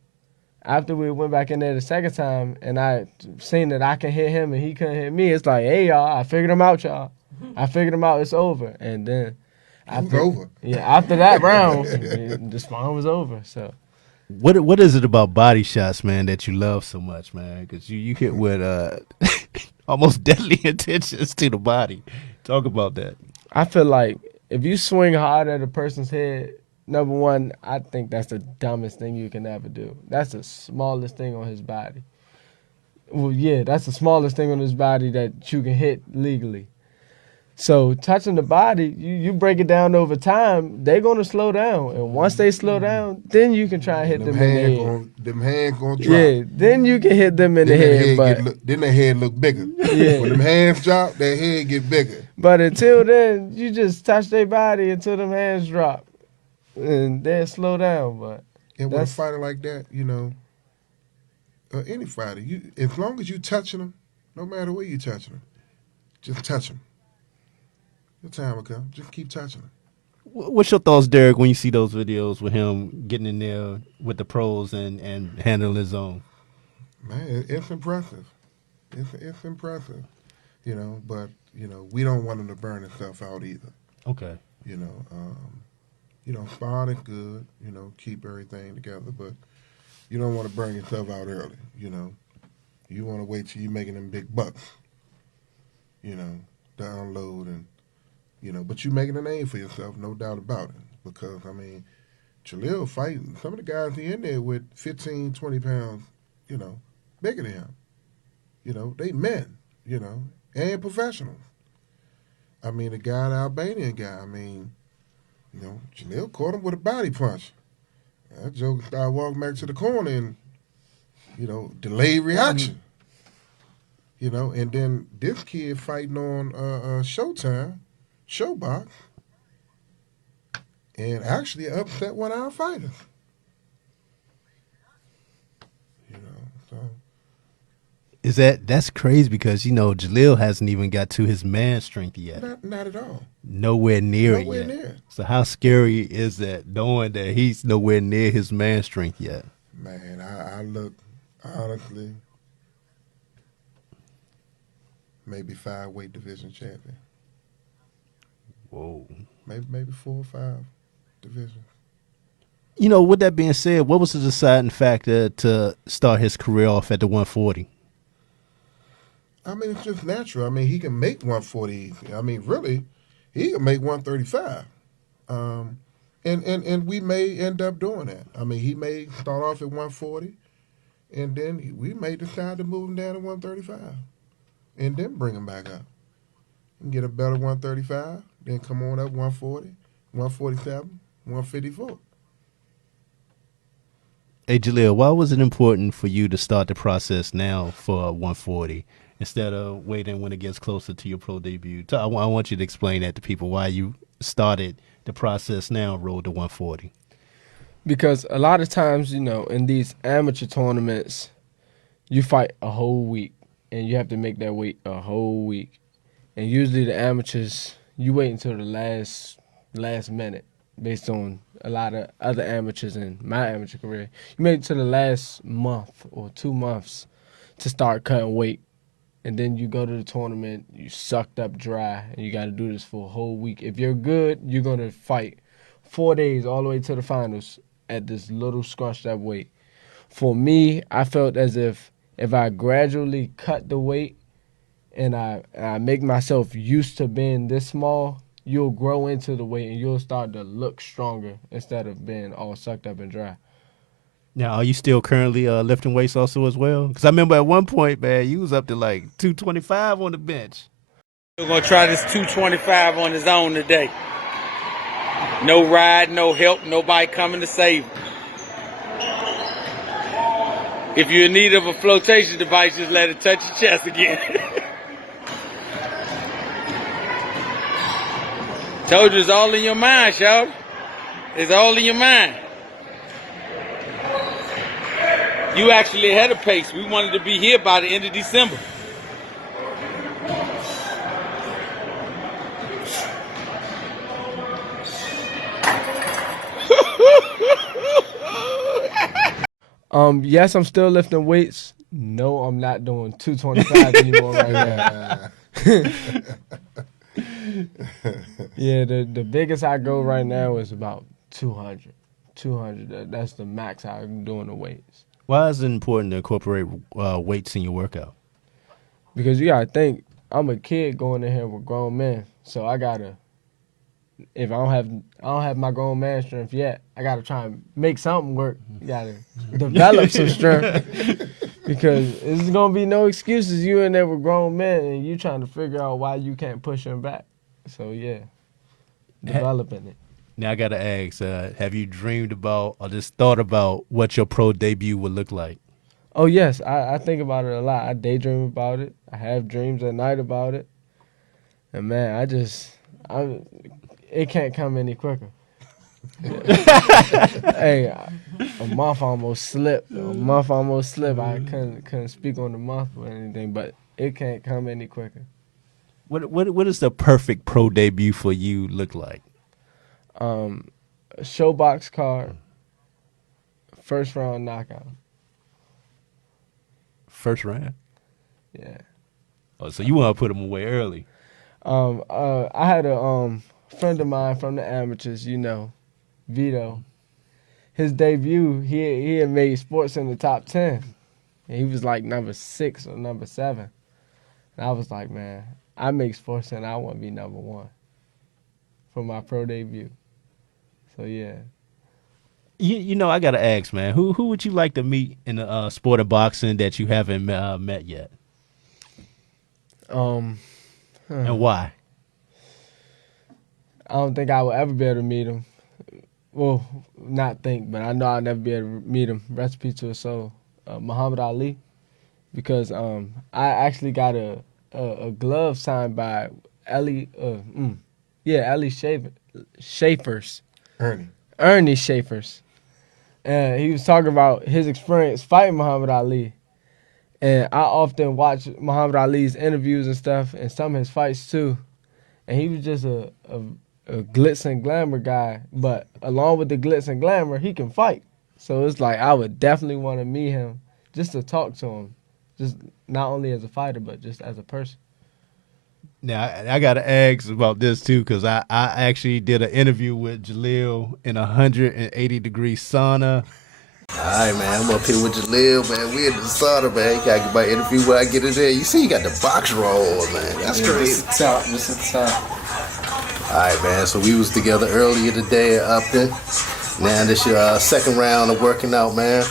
After we went back in there the second time, and I seen that I can hit him and he couldn't hit me, it's like, hey y'all, I figured him out, y'all. I figured him out. It's over. And then It was over. Yeah, after that round, the sparring was over. So. What is it about body shots, man, that you love so much, man? Because you hit with almost deadly intentions to the body. Talk about that. I feel like if you swing hard at a person's head, number one, I think that's the dumbest thing you can ever do. That's the smallest thing on his body. Well, yeah, that's the smallest thing on his body that you can hit legally. So touching the body, you break it down over time, they're going to slow down. And once they slow down, then you can try and hit them in the head. Them hands going to drop. Yeah, then you can hit them in the head. Then the head look bigger. Yeah. When them hands drop, that head get bigger. But until then, you just touch their body until them hands drop. And then slow down. But and with a fighter like that, any fighter, as long as you touching them, no matter where you touching them, just touch them. Your time will come. Just keep touching them. What's your thoughts, Derek, when you see those videos with him getting in there with the pros and handling his own? Man, it's impressive. It's impressive, But we don't want him to burn himself out either. Okay. Sparring is good. Keep everything together, but you don't want to burn yourself out early. You want to wait till you're making them big bucks. To unload and. But you're making a name for yourself, no doubt about it. Because, Jalil fighting, some of the guys he in there with 15, 20 pounds, bigger than him. They men, and professionals. The guy, the Albanian guy, Jalil caught him with a body punch. That joker started walking back to the corner and, delayed reaction. And then this kid fighting on Showtime. Showbox, and actually upset one of our fighters. That's crazy because Jalil hasn't even got to his man strength yet. Not at all. Nowhere near it yet. So how scary is that, knowing that he's nowhere near his man strength yet? Man, I look honestly maybe 5 weight division champion. Whoa. Maybe 4 or 5 divisions. With that being said, what was the deciding factor to start his career off at the 140? It's just natural. He can make 140 easy. Really, he can make 135. And we may end up doing that. He may start off at 140, and then we may decide to move him down to 135, and then bring him back up and get a better 135. Then come on up 140, 147, 154. Hey, Jalil, why was it important for you to start the process now for 140 instead of waiting when it gets closer to your pro debut? I want you to explain that to people, why you started the process now, road to 140. Because a lot of times, in these amateur tournaments, you fight a whole week, and you have to make that weight a whole week. And usually the amateurs, you wait until the last minute, based on a lot of other amateurs in my amateur career. You wait until the last month or 2 months to start cutting weight. And then you go to the tournament, you sucked up dry, and you got to do this for a whole week. If you're good, you're going to fight 4 days all the way to the finals at this little scrunched up weight. For me, I felt as if I gradually cut the weight and I make myself used to being this small, you'll grow into the weight and you'll start to look stronger instead of being all sucked up and dry. Now, are you still currently lifting weights also as well? Because I remember at one point, man, you was up to like 225 on the bench. We're going to try this 225 on his own today. No ride, no help, nobody coming to save him. If you're in need of a flotation device, just let it touch your chest again. Told you it's all in your mind, y'all. It's all in your mind. You actually ahead of pace. We wanted to be here by the end of December. Yes, I'm still lifting weights. No, I'm not doing 225 anymore right now. Yeah, the biggest I go right now is about 200. 200, that's the max I'm doing the weights. Why is it important to incorporate weights in your workout? Because you gotta think, I'm a kid going in here with grown men, so I gotta. If I don't have my grown man strength yet, I gotta try and make something work. You gotta develop some strength because there's gonna be no excuses. You in there with grown men and you trying to figure out why you can't push them back. So yeah, developing it. Now I gotta ask: have you dreamed about or just thought about what your pro debut would look like? Oh yes, I think about it a lot. I daydream about it. I have dreams at night about it. And man, it can't come any quicker. Hey, a month almost slipped. I couldn't speak on the month or anything, but it can't come any quicker. What does the perfect pro debut for you look like? A showbox card, first round knockout. First round? Yeah. Oh, so you want to put them away early? I had a friend of mine from the amateurs, Vito. His debut, he had made sports in the top 10. And he was like number 6 or number 7. And I was like, man, I make sports and I want to be number 1 for my pro debut. So yeah. I gotta ask, man, who would you like to meet in the sport of boxing that you haven't met yet? And why? I don't think I will ever be able to meet him. Well, not think, but I know I'll never be able to meet him. Recipe to a soul, Muhammad Ali, because I actually got a glove signed by Ellie Schaefer's. Ernie Schaefer's. And he was talking about his experience fighting Muhammad Ali. And I often watch Muhammad Ali's interviews and stuff, and some of his fights too. And he was just a glitz and glamour guy, but along with the glitz and glamour, he can fight. So it's like I would definitely want to meet him just to talk to him, just not only as a fighter, but just as a person. Now, I got to ask about this, too, because I actually did an interview with Jalil in a 180-degree sauna. All right, man, I'm up here with Jalil, man. We in the sauna, man. You got to get my interview when I get in there. You see, you got the box roll, man. That's crazy. Just at the top. All right, man, so we was together earlier today at Upton. Now this your second round of working out, man.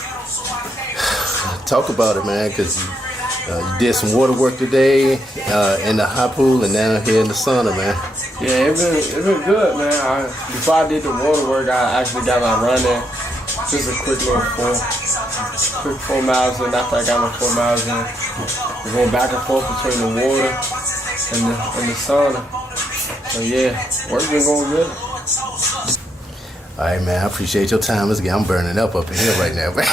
Talk about it, man, because you did some water work today in the hot pool and now here in the sauna, man. Yeah, it been good, man. Before I did the water work, I actually got my run in. Just a quick little 4 miles in. After I got my 4 miles in, we're going back and forth between the water and the sauna. So yeah, work been going good. All right, man, I appreciate your time. I'm burning up in here right now, man.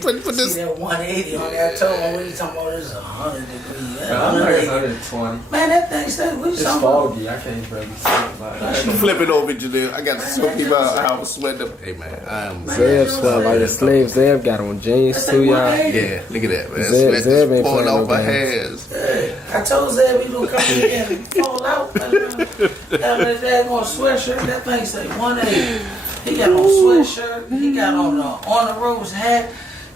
Put this. See that 180 on that toe? What are you talking about? This is 100 degrees. I'm like 120. Man, that thing said, what you it's talking foggy. I can't really see it. Flip it over, Jalil. I got to show people how I was sweating up. Hey, man, I'm Zeb sweat like a slave. Zeb got on jeans too, y'all. Yeah, look at that, man. Zeb ain't pulling off my hands. Hey, I told Zeb he gonna come in here and fall out. That daggone sweatshirt, that thing say 180. He got on sweatshirt, he got on the rose hat,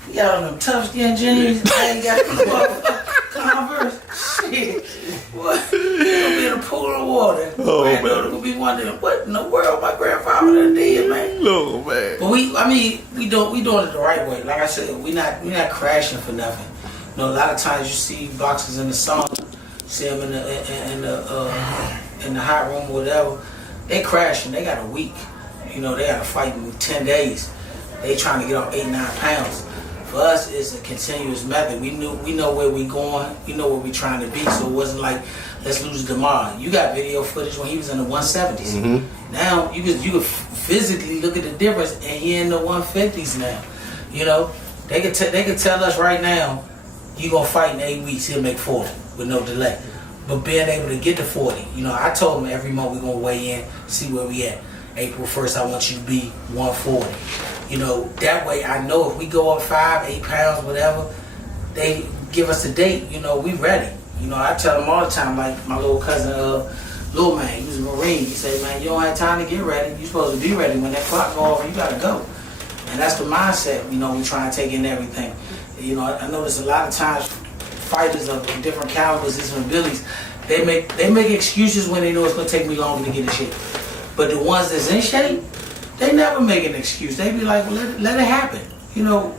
he got on them tough skin jeans, and he got Converse. Shit. What? He gonna be in a pool of water. Oh, man. Gonna be wondering what in the world my grandfather did, man. No, man. But we doing it the right way. Like I said, we not crashing for nothing. You know, a lot of times you see boxers in the sauna, see them in the hot room or whatever. They crashing. They got a week. You know, they got to fight in 10 days. They trying to get off 8-9 pounds. For us, it's a continuous method. We know where we going. We know where we trying to be. So it wasn't like, let's lose tomorrow. You got video footage when he was in the 170s. Mm-hmm. Now you could physically look at the difference, and he in the 150s now. You know, they could tell us right now, you gonna fight in 8 weeks. He'll make 40 with no delay. But being able to get to 40, you know, I told him every month we gonna weigh in, see where we at. April 1st, I want you to be 140. That way I know if we go up 5, 8 pounds, whatever, they give us a date, we ready. I tell them all the time, like my little cousin, Lil Man, he was a Marine. He said, man, you don't have time to get ready. You're supposed to be ready. When that clock go off, you gotta go. And that's the mindset, we try and take in everything. I notice a lot of times fighters of different calibers, different abilities, they make excuses when they know it's gonna take me longer to get in shape. But the ones that's in shape, they never make an excuse. They be like, well, let it happen.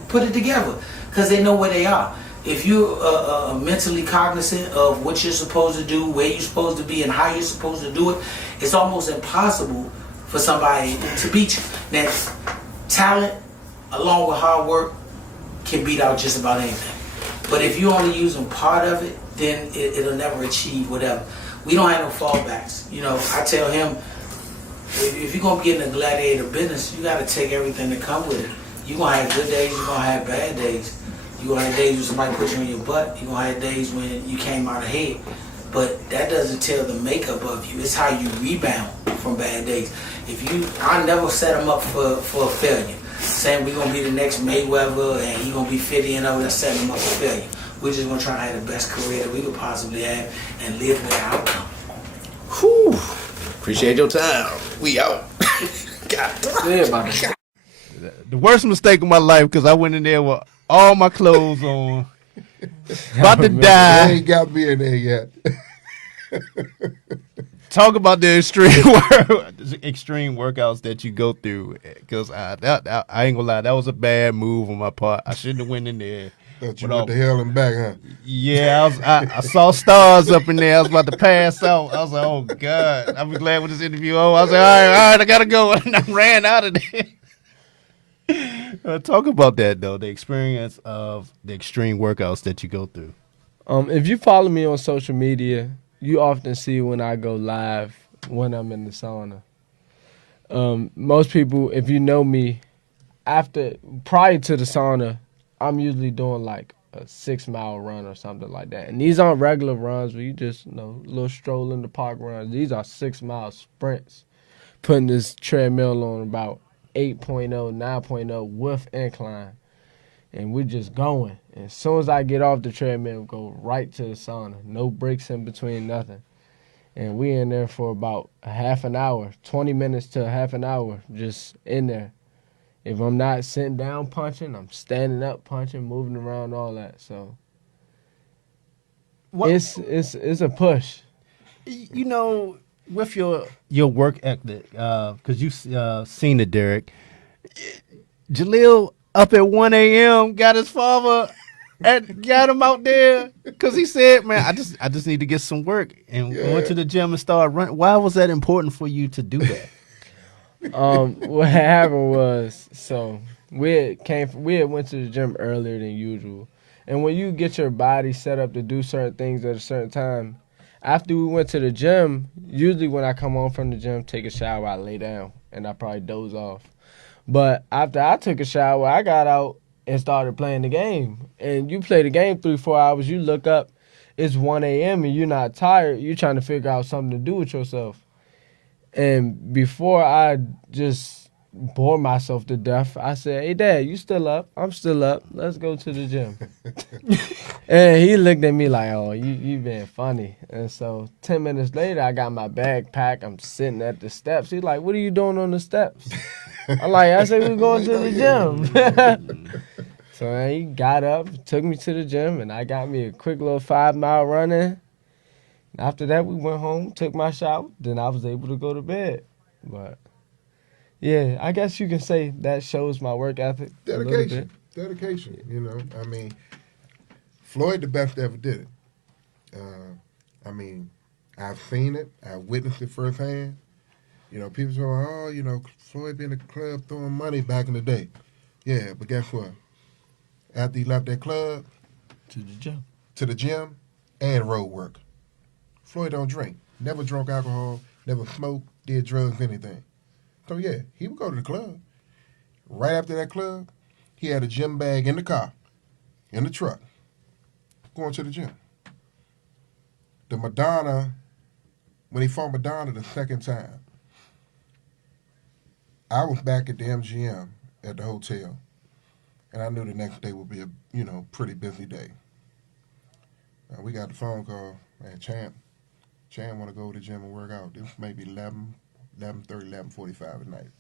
Put it together, because they know where they are. If you're mentally cognizant of what you're supposed to do, where you're supposed to be, and how you're supposed to do it, it's almost impossible for somebody to beat you. Now, talent, along with hard work, can beat out just about anything. But if you're only using part of it, then it'll never achieve whatever. We don't have no fallbacks. I tell him, if you're going to get in the gladiator business, you got to take everything that comes with it. You're going to have good days, you're going to have bad days. You're going to have days when somebody put you on your butt. You're going to have days when you came out ahead. But that doesn't tell the makeup of you. It's how you rebound from bad days. I never set them up for failure. Saying we're going to be the next Mayweather and he's going to be 50 and over, that's setting him up for failure. We're just going to try to have the best career that we could possibly have and live with the outcome. Whew. Appreciate your time. We out. God. The worst mistake of my life, because I went in there with all my clothes on, about to die. They ain't got me in there yet. Talk about the extreme workouts that you go through, because I ain't gonna lie, that was a bad move on my part. I shouldn't have went in there. Thought you went to hell and back, huh? Yeah, I saw stars up in there. I was about to pass out. I was like, oh God, I'll be glad with this interview. I was like, all right, I gotta go, and I ran out of there. Talk about that though, the experience of the extreme workouts that you go through. If you follow me on social media, you often see when I go live when I'm in the sauna. Most people, if you know me, prior to the sauna, I'm usually doing like a 6-mile run or something like that. And these aren't regular runs where you just, little stroll in the park runs. These are 6-mile sprints, putting this treadmill on about 8.0, 9.0 with incline. And we're just going. And as soon as I get off the treadmill, go right to the sauna. No breaks in between, nothing. And we in there for about a half an hour, 20 minutes to a half an hour, just in there. If I'm not sitting down punching, I'm standing up punching, moving around, all that. So it's a push. With your work ethic, because you've seen it, Derek. Jalil up at 1 a.m. got his father and got him out there because he said, man, I just need to get some work, and went to the gym and started running. Why was that important for you to do that? What happened was, so we had went to the gym earlier than usual. And when you get your body set up to do certain things at a certain time, after we went to the gym, usually when I come home from the gym, take a shower, I lay down, and I probably doze off. But after I took a shower, I got out and started playing the game. And you play the game 3-4 hours, you look up, it's 1 a.m. and you're not tired, you're trying to figure out something to do with yourself. And before I just bore myself to death, I said, hey, Dad, you still up? I'm still up. Let's go to the gym. And he looked at me like, oh, you being funny. And so 10 minutes later, I got my bag packed. I'm sitting at the steps. He's like, what are you doing on the steps? I said, we're going to the gym. So he got up, took me to the gym, and I got me a quick little 5-mile run in. After that, we went home, took my shower, then I was able to go to bed. But, yeah, I guess you can say that shows my work ethic. Dedication. Floyd the best ever did it. I've seen it. I've witnessed it firsthand. People say, Floyd been in the club throwing money back in the day. Yeah, but guess what? After he left that club, to the gym, and road work. Floyd don't drink. Never drunk alcohol, never smoked, did drugs, anything. So yeah, he would go to the club. Right after that club, he had a gym bag in the car, in the truck, going to the gym. The Madonna, when he fought Madonna the second time, I was back at the MGM, at the hotel, and I knew the next day would be a pretty busy day. We got the phone call, man, Champ want to go to the gym and work out. This may be 11:30, 11:45 at night.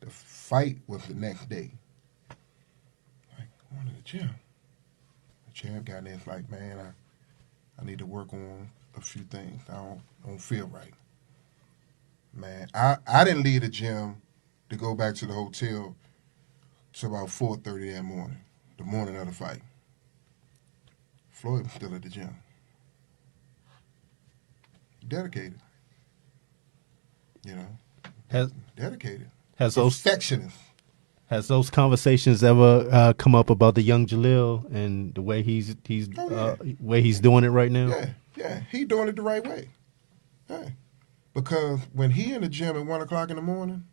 The fight was the next day. Like, going to the gym. The Champ got in there, it's like, man, I need to work on a few things. I don't feel right. Man, I didn't leave the gym to go back to the hotel till about 4:30 that morning, the morning of the fight. Floyd was still at the gym. Dedicated. Dedicated. Has those Perfectionist. Has those conversations ever come up about the young Jalil and the way he's way he's doing it right now? Yeah, he doing it the right way. Yeah. Because when he in the gym at 1 o'clock in the morning,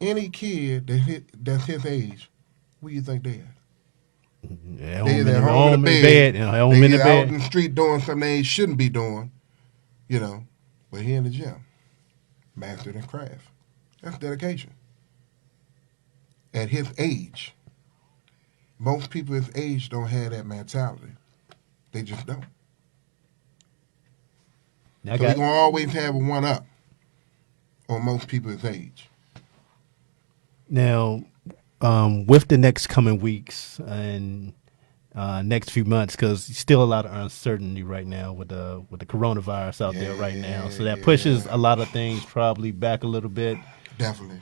any kid that's his age, where you think they at? They either home in the bed, they either out in the street doing something they shouldn't be doing, but he in the gym, mastered his craft. That's dedication. At his age, most people his age don't have that mentality. They just don't. So you're going to always have a one-up on most people his age. Now, with the next coming weeks and next few months, because still a lot of uncertainty right now with the coronavirus out there right now, so that pushes a lot of things probably back a little bit. Definitely.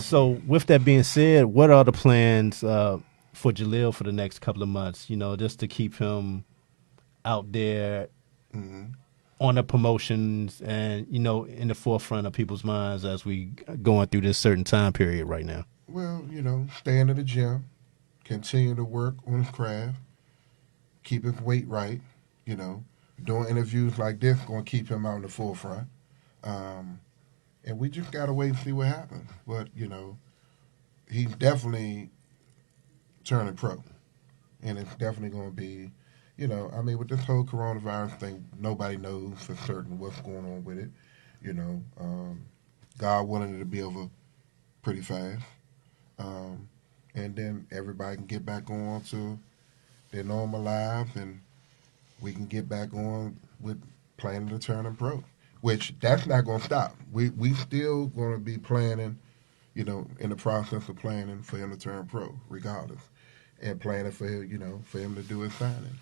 So with that being said, what are the plans for Jalil for the next couple of months? Just to keep him out there on the promotions and in the forefront of people's minds as we going through this certain time period right now. Well, staying at the gym, continue to work on his craft, keep his weight right, doing interviews like this going to keep him out in the forefront. And we just got to wait and see what happens. But, he's definitely turning pro. And it's definitely going to be, with this whole coronavirus thing, nobody knows for certain what's going on with it. God willing, it'll be over pretty fast. And then everybody can get back on to their normal lives, and we can get back on with planning to turn him pro. Which that's not going to stop. We still going to be planning, in the process of planning for him to turn pro, regardless, and planning for him, for him to do his signing.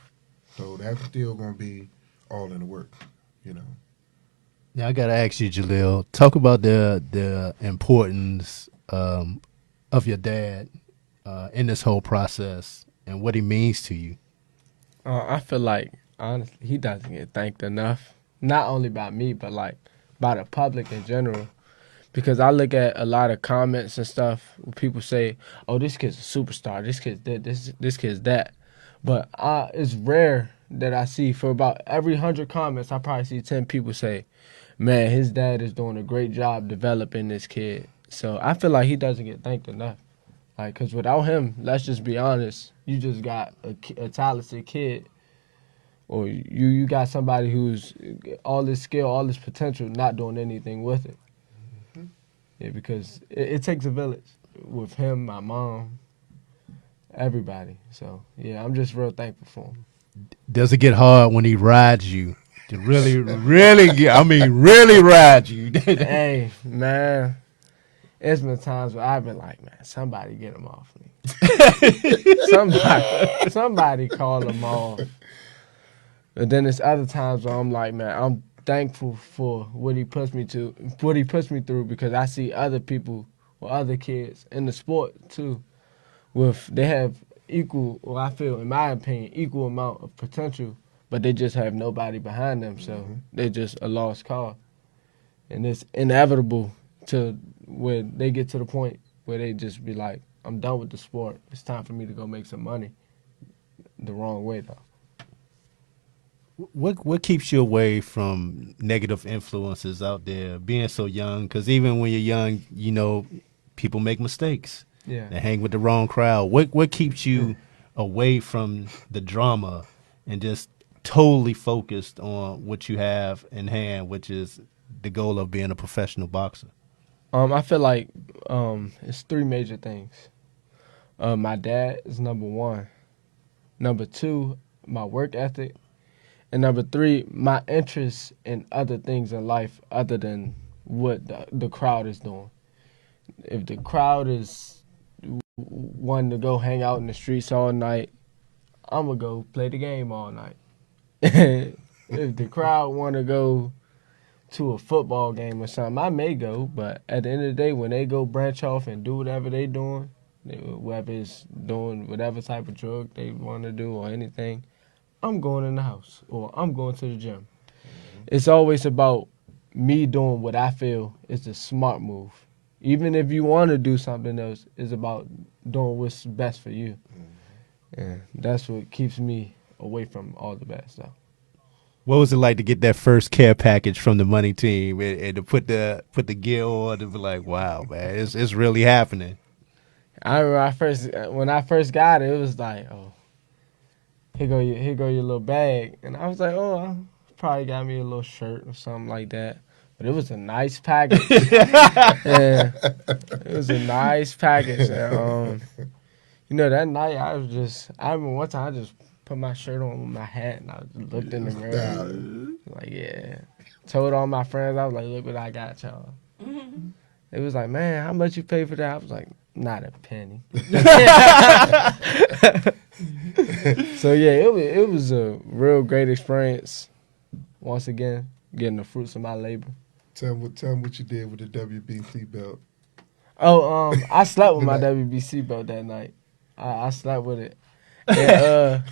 So that's still going to be all in the works, Now I got to ask you, Jalil, talk about the importance of your dad in this whole process and what he means to you. I feel like honestly he doesn't get thanked enough. Not only by me, but by the public in general. Because I look at a lot of comments and stuff where people say, oh, this kid's a superstar, this kid's this kid's that. But it's rare that I see, for about every 100 comments, I probably see 10 people say, man, his dad is doing a great job developing this kid. So I feel like he doesn't get thanked enough. Because without him, let's just be honest, you just got a talented kid. Or you got somebody who's all this skill, all this potential, not doing anything with it. Mm-hmm. Yeah, because it takes a village with him, my mom, everybody. So, yeah, I'm just real thankful for him. Does it get hard when he rides you? To really, really ride you? Hey, man, it's been times where I've been like, man, somebody get him off me. somebody call him off. And then there's other times where I'm like, man, I'm thankful for what he puts me through, because I see other people or other kids in the sport too, they have equal, or I feel, in my opinion, equal amount of potential, but they just have nobody behind them, so they're just a lost cause. And it's inevitable to where they get to the point where they just be like, I'm done with the sport. It's time for me to go make some money. The wrong way, though. What keeps you away from negative influences out there, being so young? Because even when you're young, people make mistakes. Yeah. They hang with the wrong crowd. What keeps you away from the drama and just totally focused on what you have in hand, which is the goal of being a professional boxer? I feel like it's three major things. My dad is number one. Number two, my work ethic. And number three, my interest in other things in life other than what the crowd is doing. If the crowd is wanting to go hang out in the streets all night, I'm going to go play the game all night. If the crowd want to go to a football game or something, I may go, but at the end of the day, when they go branch off and do whatever they doing, whether it's doing whatever type of drug they want to do or anything, I'm going in the house or I'm going to the gym. It's always about me doing what I feel is the smart move. Even if you want to do something else, it's about doing what's best for you. And that's what keeps me away from all the bad stuff. What was it like to get that first care package from the money team and to put the gear on and be like, wow, man, it's really happening? I remember when I first got it, it was like, oh, here go your little bag. And I was like, oh, I probably got me a little shirt or something like that. But it was a nice package. Yeah, it was a nice package. And, that night I remember one time I just put my shirt on with my hat and I just looked in the mirror. Like, yeah. Told all my friends, I was like, look what I got, y'all. They was like, man, how much you pay for that? I was like, not a penny. So, yeah, it was a real great experience. Once again, getting the fruits of my labor. Tell them what you did with the WBC belt. Oh, I slept with my WBC belt that night. I slept with it. And,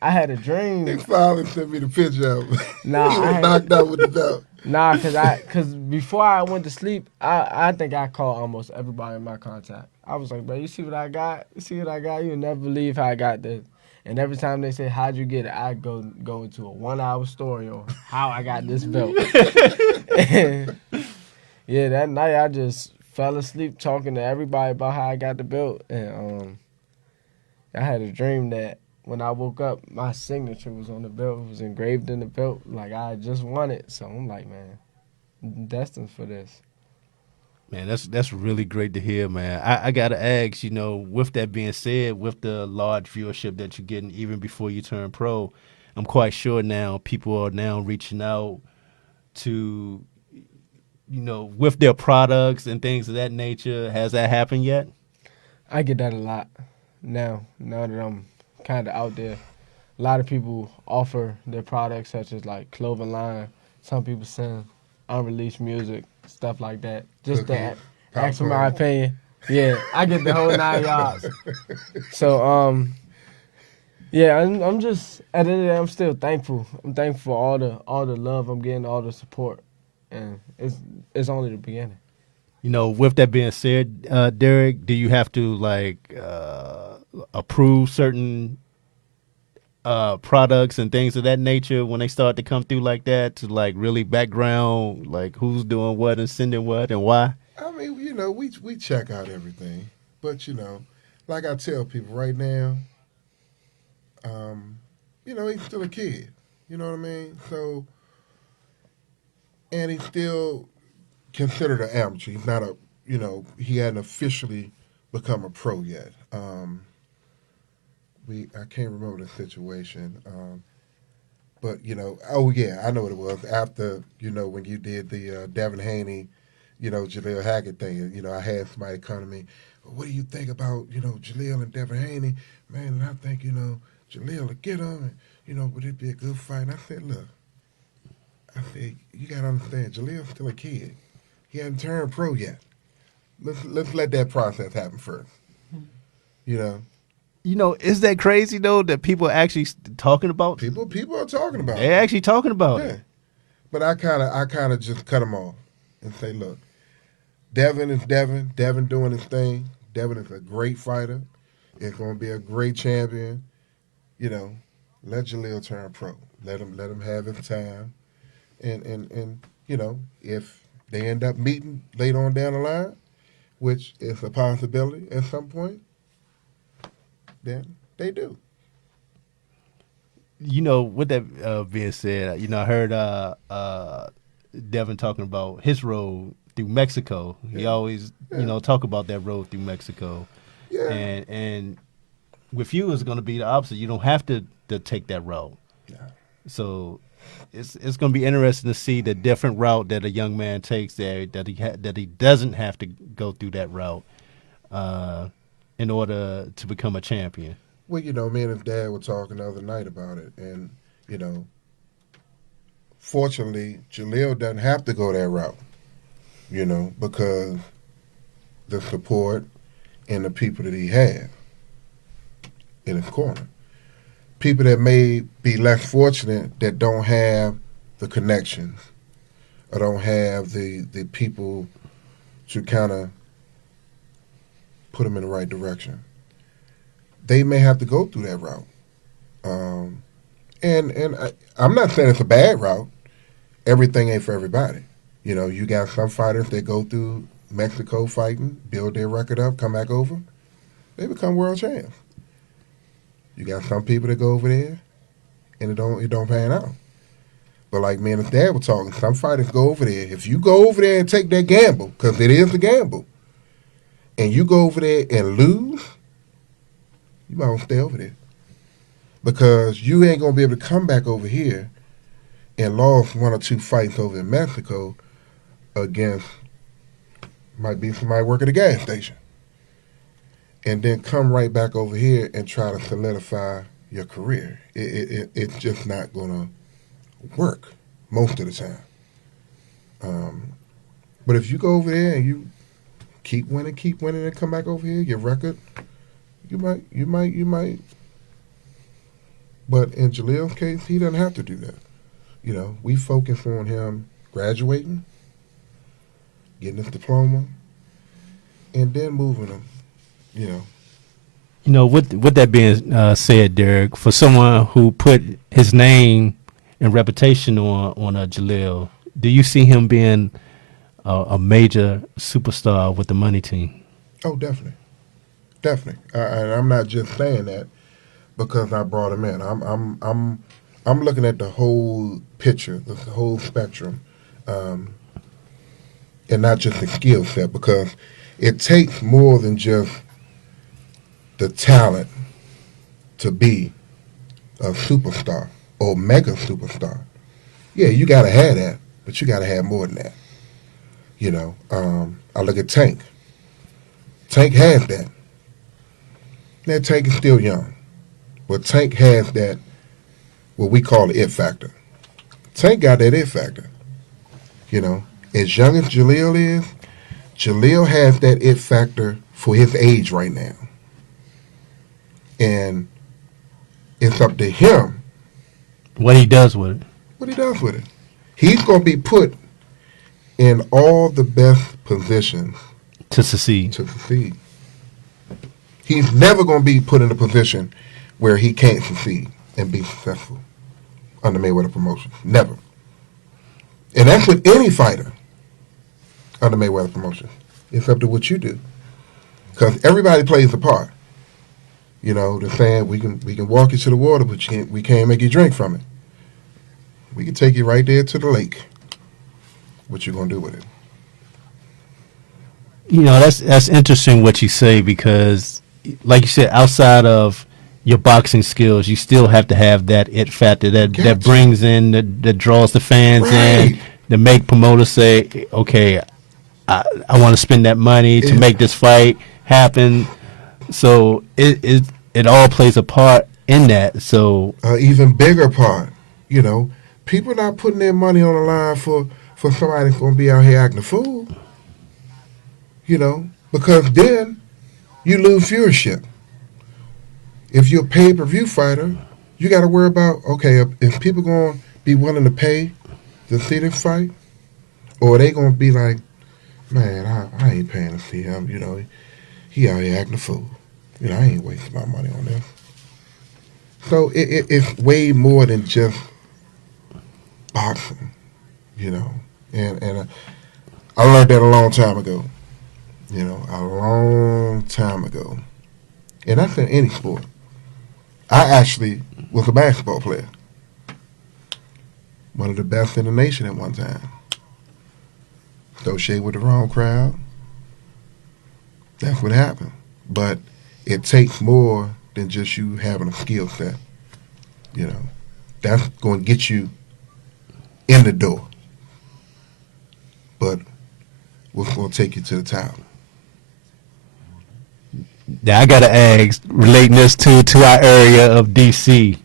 I had a dream. They finally sent me the picture of him. Nah, he was knocked out with the belt. Nah, cause before I went to sleep, I think I called almost everybody in my contact. I was like, bro, you see what I got? You see what I got? You'll never believe how I got this. And every time they say, how'd you get it? I go into a 1-hour story on how I got this belt. Yeah, that night I just fell asleep talking to everybody about how I got the belt. And I had a dream that when I woke up, my signature was on the belt. It was engraved in the belt. Like, I just won it. So I'm like, man, I'm destined for this. Man, that's really great to hear, man. I got to ask, with that being said, with the large viewership that you're getting even before you turn pro, I'm quite sure now people are now reaching out to, with their products and things of that nature. Has that happened yet? I get that a lot now that I'm kind of out there. A lot of people offer their products such as like clothing line. Some people send unreleased music, stuff like that. Just to ask for my opinion. Yeah, I get the whole 9 yards. So, yeah, I'm just, at the end of the day, I'm still thankful. I'm thankful for all the love I'm getting, all the support. And it's only the beginning. With that being said, Derek, do you have to approve certain products and things of that nature when they start to come through like that to really background who's doing what and sending what and why? I mean, we check out everything, but like I tell people right now, he's still a kid. You know what I mean? So, and he's still considered an amateur. He's not he hadn't officially become a pro yet. I can't remember the situation, but oh yeah, I know what it was. After when you did the Devin Haney, Jalil Hackett thing, I had somebody come to me. Well, what do you think about Jalil and Devin Haney? Man, and I think Jalil will get him, and would it be a good fight? And I said, look, you gotta understand, Jalil's still a kid. He hasn't turned pro yet. Let's let that process happen first. Is that crazy though that people are actually talking about? People are talking about. They're actually talking about it. But I kind of just cut them off and say, look, Devin is Devin. Devin doing his thing. Devin is a great fighter. It's going to be a great champion. Let Jalil turn pro. Let him have his time. And if they end up meeting later on down the line, which is a possibility at some point, then they do. With that being said, I heard Devin talking about his road through Mexico. He always, talk about that road through Mexico. Yeah. And with you, it's going to be the opposite. You don't have to take that route. Yeah. So it's going to be interesting to see the different route that a young man takes there, that he doesn't have to go through that route in order to become a champion. Well, me and his dad were talking the other night about it, and fortunately, Jalil doesn't have to go that route, because the support and the people that he has in his corner. People that may be less fortunate, that don't have the connections or don't have the people to kind of put them in the right direction, they may have to go through that route. I'm not saying it's a bad route. Everything ain't for everybody. You got some fighters that go through Mexico fighting, build their record up, come back over, they become world champs. You got some people that go over there and it don't pan out. But like me and his dad were talking, some fighters go over there. If you go over there and take that gamble, because it is a gamble, and you go over there and lose, you might want to stay over there. Because you ain't going to be able to come back over here and lost one or two fights over in Mexico against, might be somebody working at a gas station, and then come right back over here and try to solidify your career. It's just not going to work most of the time. But if you go over there and you keep winning, and come back over here, your record, you might. But in Jalil's case, he doesn't have to do that. We focus on him graduating, getting his diploma, and then moving him. With that being said, Derek, for someone who put his name and reputation on Jalil, do you see him being a major superstar with the money team? Oh, definitely. And I'm not just saying that because I brought him in. I'm looking at the whole picture, the whole spectrum, and not just the skill set, because it takes more than just the talent to be a superstar or mega superstar. Yeah, you got to have that, but you got to have more than that. I look at Tank. Tank has that. Now, Tank is still young, but Tank has that, what we call the it factor. Tank got that it factor. As young as Jalil is, Jalil has that it factor for his age right now. And it's up to him. What he does with it. He's going to be put in all the best positions to succeed. He's never going to be put in a position where he can't succeed and be successful under Mayweather Promotions. Never. And that's with any fighter under Mayweather Promotions. It's up to what you do. Because everybody plays a part. They're saying we can walk you to the water, but we can't make you drink from it. We can take you right there to the lake. What you gonna do with it? That's interesting what you say, because, like you said, outside of your boxing skills, you still have to have that it factor that brings in, that draws the fans in, that make promoters say, okay, I want to spend that money to make this fight happen. So it all plays a part in that. So even bigger part, people not putting their money on the line for somebody that's gonna be out here acting a fool. Because then you lose viewership. If you're a pay-per-view fighter, you got to worry about, okay, if people going to be willing to pay to see this fight, or are they going to be like, man, I ain't paying to see him, he out here acting a fool. I ain't wasting my money on this. So it's way more than just boxing, and I learned that a long time ago. A long time ago. And that's in any sport. I actually was a basketball player. One of the best in the nation at one time. associate with the wrong crowd. That's what happened. But it takes more than just you having a skill set. You know, that's going to get you in the door. But what's going to take you to the top? Now I gotta ask, relating this to our area of DC.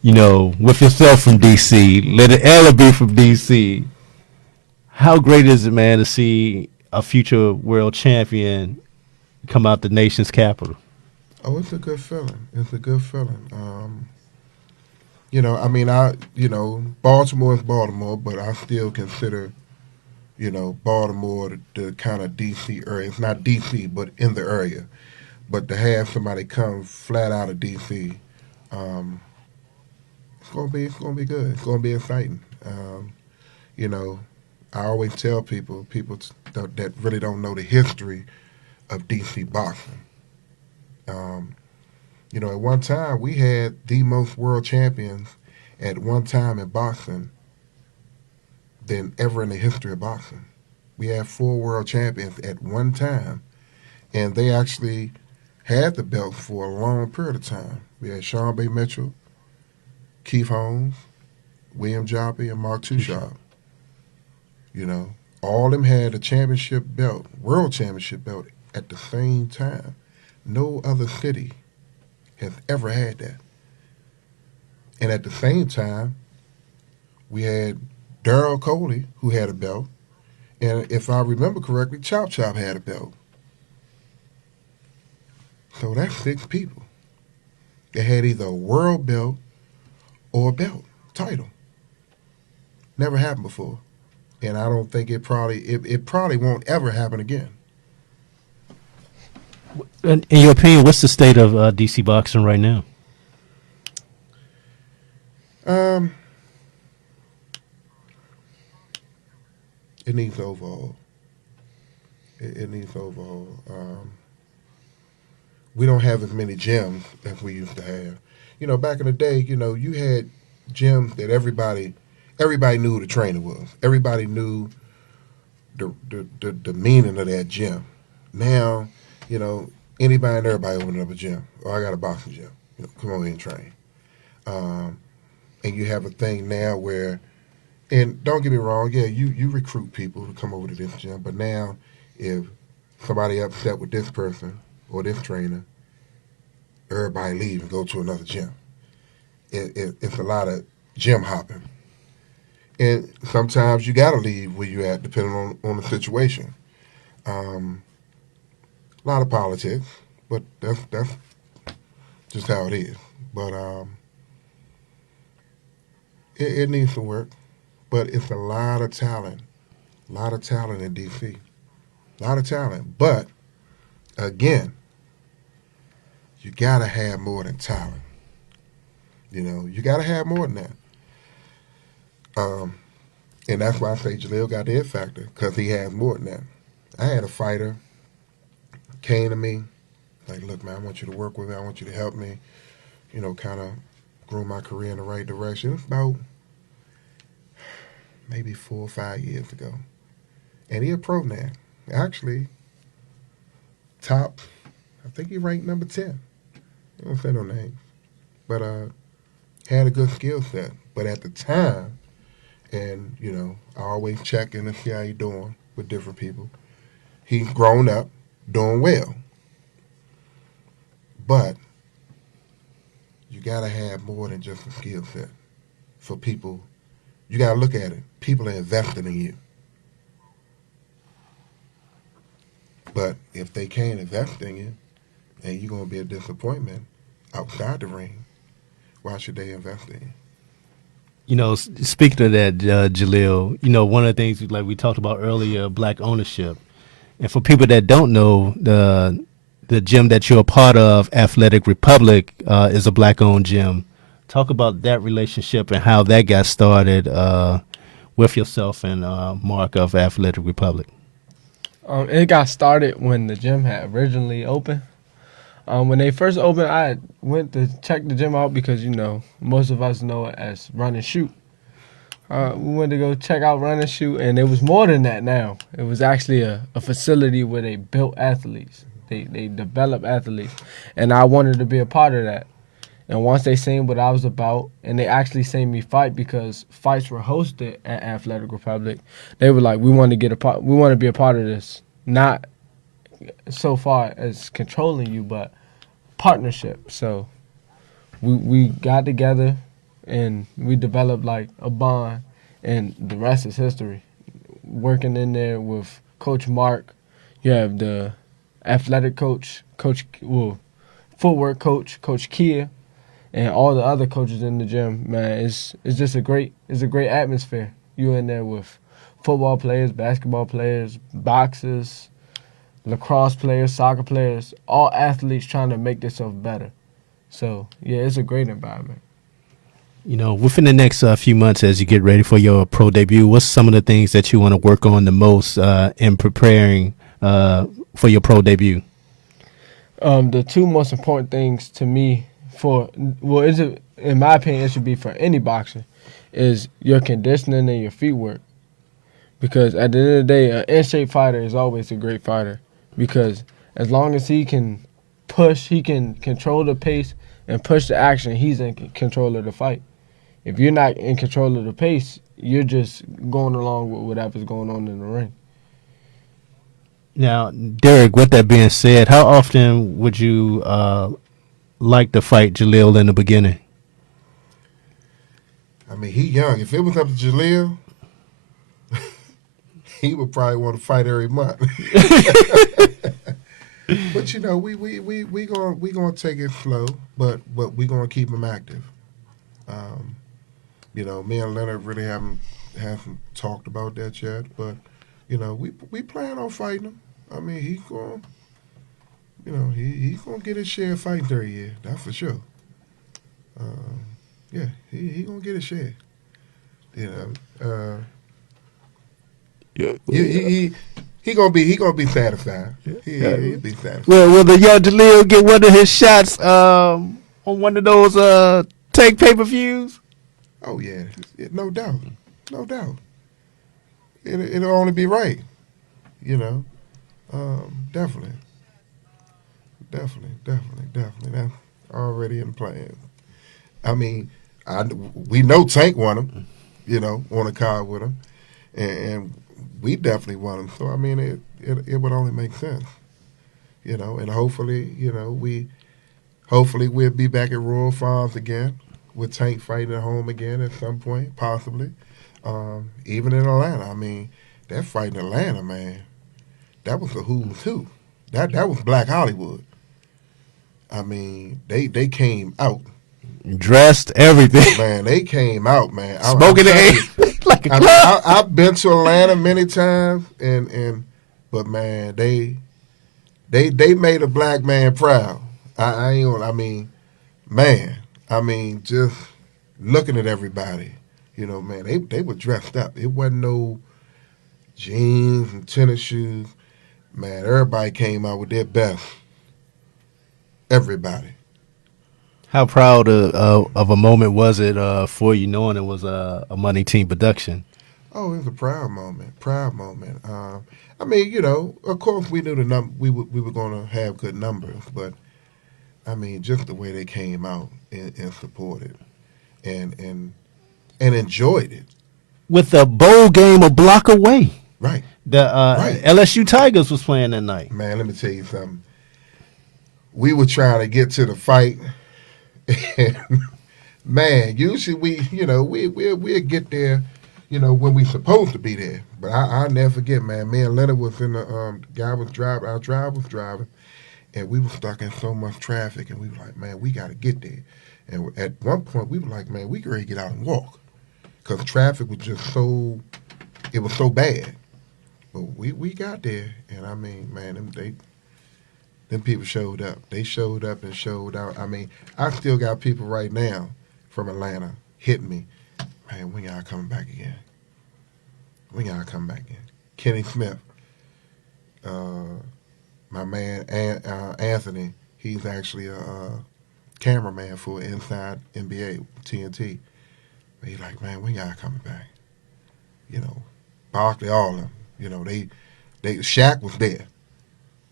You know, with yourself from DC, let it Ella be from DC. How great is it, man, to see a future world champion come out the nation's capital? Oh, it's a good feeling. It's a good feeling. Baltimore is Baltimore, but I still consider, Baltimore the kind of DC area. It's not DC, but in the area. But to have somebody come flat out of DC, it's gonna be good. It's gonna be exciting. I always tell people that really don't know the history of DC boxing. At one time we had the most world champions at one time in boxing than ever in the history of boxing. We had 4 world champions at one time, and they actually had the belt for a long period of time. We had Sean Bay Mitchell, Keith Holmes, William Joppy, and Mark Touchard. All of them had a championship belt, world championship belt, at the same time. No other city has ever had that. And at the same time, we had Darryl Coley, who had a belt, and if I remember correctly, Chop Chop had a belt. So that's 6 people that had either a world belt or a belt title. Never happened before. And I don't think it probably won't ever happen again. In your opinion, what's the state of DC boxing right now? It needs overhaul. It needs overhaul. We don't have as many gyms as we used to have. Back in the day, you had gyms that everybody knew who the trainer was. Everybody knew the meaning of that gym. Now, anybody and everybody opening up a gym. Oh, I got a boxing gym. Come over here and train. And you have a thing now where, and don't get me wrong, yeah, you recruit people to come over to this gym, but now if somebody upset with this person or this trainer, everybody leave and go to another gym. It's a lot of gym hopping. And sometimes you got to leave where you at, depending on the situation. A lot of politics, but that's just how it is. But it needs some work. But it's a lot of talent in D.C. A lot of talent. But, again, you got to have more than talent. You got to have more than that. And that's why I say Jalil got the it factor, because he has more than that. I had a fighter came to me, like, look, man, I want you to work with me. I want you to help me, kind of grow my career in the right direction. It's about maybe 4 or 5 years ago. And he a pro now. Actually, top, I think he ranked number 10. I don't say no names. But had a good skill set. But at the time, and, I always check in and see how he doing with different people. He's grown up, doing well. But you got to have more than just a skill set for people. You got to look at it. People are investing in you. But if they can't invest in you, and you're going to be a disappointment outside the ring, why should they invest in you? Speaking of that, Jalil, one of the things like we talked about earlier, black ownership. And for people that don't know, the gym that you're a part of, Athletic Republic, is a black-owned gym. Talk about that relationship and how that got started with yourself and Mark of Athletic Republic. It got started when the gym had originally opened. When they first opened, I went to check the gym out because, most of us know it as run and shoot. We went to go check out Run and Shoot, and it was more than that now. It was actually a facility where they built athletes. They develop athletes. And I wanted to be a part of that. And once they seen what I was about, and they actually seen me fight because fights were hosted at Athletic Republic, they were like, we want to be a part of this. Not so far as controlling you, but partnership. So we got together and we developed like a bond, and the rest is history. Working in there with Coach Mark, you have the athletic coach, footwork coach, Coach Kia, and all the other coaches in the gym. Man, it's just a great atmosphere. You in there with football players, basketball players, boxers, lacrosse players, soccer players, all athletes trying to make themselves better. So yeah, it's a great environment. You know, within the next few months, as you get ready for your pro debut, what's some of the things that you want to work on the most in preparing for your pro debut? The two most important things to me in my opinion, it should be for any boxer, is your conditioning and your feet work. Because at the end of the day, an in-shape fighter is always a great fighter. Because as long as he can push, he can control the pace and push the action, he's in control of the fight. If you're not in control of the pace, you're just going along with whatever's going on in the ring. Now, Derek, with that being said, how often would you like to fight Jalil in the beginning? I mean, he young. If it was up to Jalil, he would probably want to fight every month. But you know, we gonna take it slow, but we gonna keep him active. You know, me and Leonard really haven't talked about that yet, but you know, we plan on fighting him. I mean, he's going, you know, he's gonna get his share of fighting 30 years. That's for sure. Yeah, he gonna get his share. You know, he gonna be satisfied. He'll be satisfied. Well, will the young Jalil get one of his shots on one of those take pay-per-views? Oh yeah, no doubt, no doubt. It'll only be right. You know, definitely. That's already in plan. I mean, we know Tank won him, you know, on a card with him, and we definitely want him. So I mean, it would only make sense, you know. And hopefully, you know, we'll be back at Royal Farms again with Tank fighting at home again at some point, possibly. Even in Atlanta. I mean, that fight in Atlanta, man, that was a who's who. That was Black Hollywood. I mean, they came out. Dressed, everything. Man, they came out, man. Smoking the air like a club. I've been to Atlanta many times, but man, they made a black man proud. I mean, just looking at everybody, you know, man, they were dressed up. It wasn't no jeans and tennis shoes. Man, everybody came out with their best. Everybody. How proud of a moment was it for you, knowing it was a Money Team production? Oh, it was a proud moment. I mean, you know, of course we knew we were going to have good numbers, but I mean, just the way they came out and supported and enjoyed it. With a bowl game a block away. Right. The LSU Tigers was playing that night. Man, let me tell you something. We were trying to get to the fight. And, man, usually we'll get there, you know, when we supposed to be there. But I'll never forget, man. Me and Leonard was in the guy was driving, our driver was driving, and we were stuck in so much traffic, and we were like, man, we got to get there. And at one point, we were like, man, we ready to get out and walk, because traffic was just so bad. But we got there, and I mean, man, them people showed up. They showed up and showed out. I mean, I still got people right now from Atlanta hitting me. Man, when y'all coming back again? Kenny Smith, my man Anthony, he's actually a cameraman for Inside NBA, TNT. He's like, man, when y'all coming back? you know, Barkley, all of them. You know, they Shaq was there,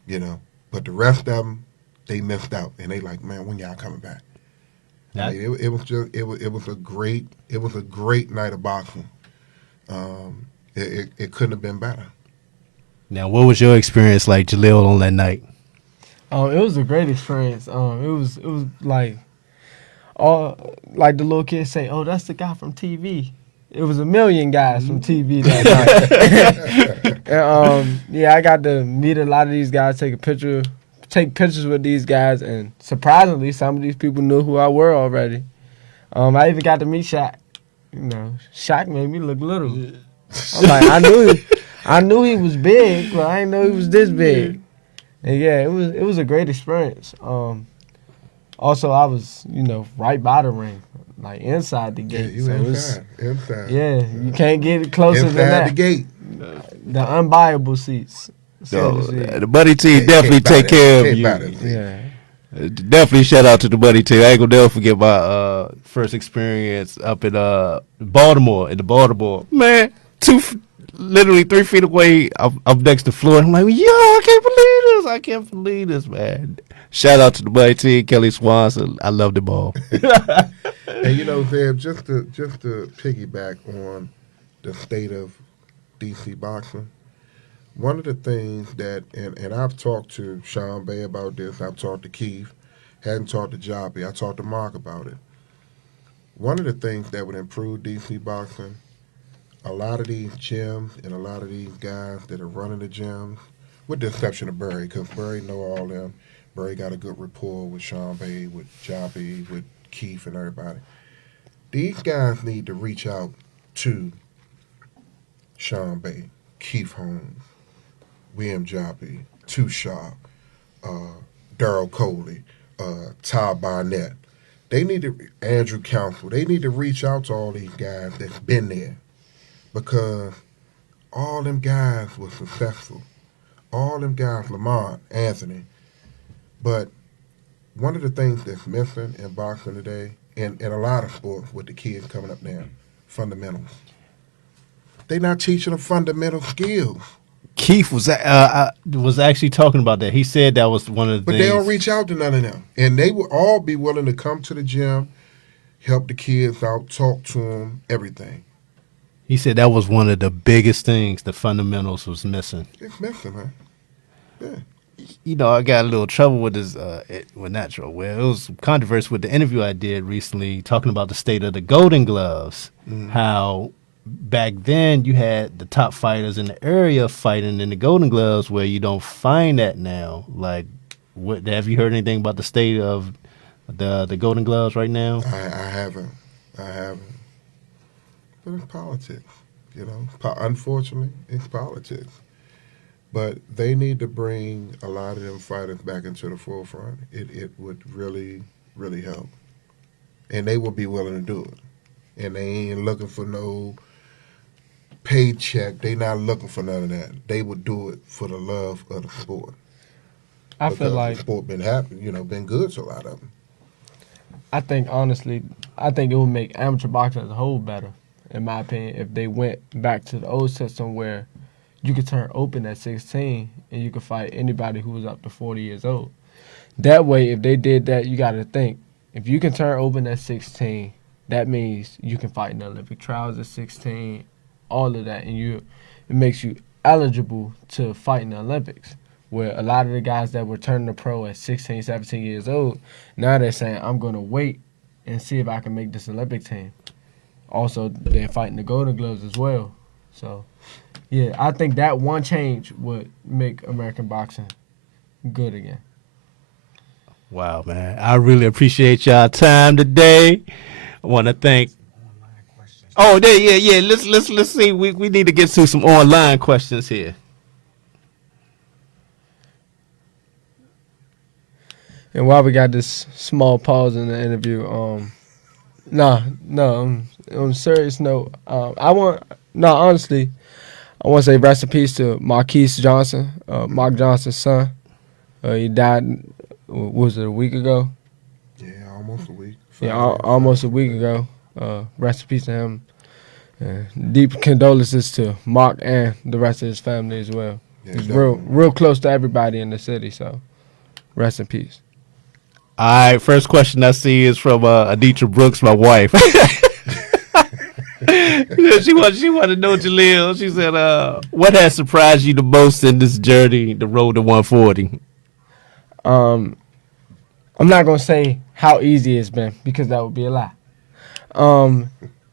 you know, but the rest of them, they missed out, and they like, man, when y'all coming back? I mean, it was a great night of boxing. It couldn't have been better. Now, what was your experience like, Jalil, on that night? It was a great experience. It was like like the little kids say, "Oh, that's the guy from TV." It was a million guys from TV that night. And, yeah, I got to meet a lot of these guys, take pictures with these guys, and surprisingly, some of these people knew who I were already. I even got to meet Shaq. You know, Shaq made me look little. I'm like, I knew he was big, but I didn't know he was this big. And yeah, it was a great experience. Also, I was, right by the ring, like inside the gate. Yeah, you inside. Yeah, you can't get closer than that. Inside the gate. The unbuyable seats. So, the buddy team definitely take care of you. Yeah. Definitely shout out to the buddy team. I ain't gonna never forget my first experience up in Baltimore, Man, literally 3 feet away, I'm next to Floyd. I'm like, yo, I can't believe this, man. Shout out to the buddy team, Kelly Swanson. I love them all. And Zeb, just to piggyback on the state of DC boxing, one of the things that, and I've talked to Sean Bay about this, I've talked to Keith, hadn't talked to Joppy, I talked to Mark about it. One of the things that would improve DC boxing, a lot of these gyms and a lot of these guys that are running the gyms, with the exception of Burry, because Burry know all them. Burry got a good rapport with Sean Bay, with Joppy, with Keith and everybody. These guys need to reach out to Sean Bay, Keith Holmes, William Joppy, Too Sharp, Darryl Coley, Todd Barnett. They need to, Andrew Council, they need to reach out to all these guys that's been there, because all them guys were successful. All them guys, Lamont, Anthony. But one of the things that's missing in boxing today, and a lot of sports with the kids coming up now, fundamentals. They not teaching them fundamental skills. Keith was actually talking about that. He said that was one of the things. But they don't reach out to none of them. And they would all be willing to come to the gym, help the kids out, talk to them, everything. He said that was one of the biggest things the fundamentals was missing. It's missing, man. Yeah. I got a little trouble with this, with natural. Well, it was controversy with the interview I did recently talking about the state of the Golden Gloves. Mm-hmm. How back then you had the top fighters in the area fighting in the Golden Gloves, where you don't find that now. Like, have you heard anything about the state of the Golden Gloves right now? I haven't. But it's politics, Unfortunately, it's politics. But they need to bring a lot of them fighters back into the forefront. It would really, really help. And they will be willing to do it. And they ain't looking for no paycheck. They not looking for none of that. They would do it for the love of the sport. I feel like the sport been happy, been good to a lot of them. I think, honestly, it would make amateur boxing as a whole better, in my opinion, if they went back to the old system where you could turn open at 16 and you could fight anybody who was up to 40 years old. That way, if they did that, you got to think, if you can turn open at 16, that means you can fight in the Olympic trials at 16, all of that, and it makes you eligible to fight in the Olympics, where a lot of the guys that were turning to pro at 16, 17 years old, now they're saying, I'm going to wait and see if I can make this Olympic team. Also, they're fighting the Golden Gloves as well. So, yeah, I think that one change would make American boxing good again. Wow, man. I really appreciate y'all time today. I want to thank. Oh, yeah. Let's see. We need to get to some online questions here. And while we got this small pause in the interview, on a serious note, honestly, I want to say rest in peace to Marquise Johnson, Mark Johnson's son. He died, was it a week ago? Yeah, almost a week. Almost a week ago. Rest in peace to him. Yeah. Deep condolences to Mark and the rest of his family as well. Yeah, He's definitely. real close to everybody in the city, so rest in peace. All right, first question I see is from Anitra Brooks, my wife. she wanted to know, Jalil. She said, "What has surprised you the most in this journey, the road to 140?" I'm not gonna say how easy it's been because that would be a lie.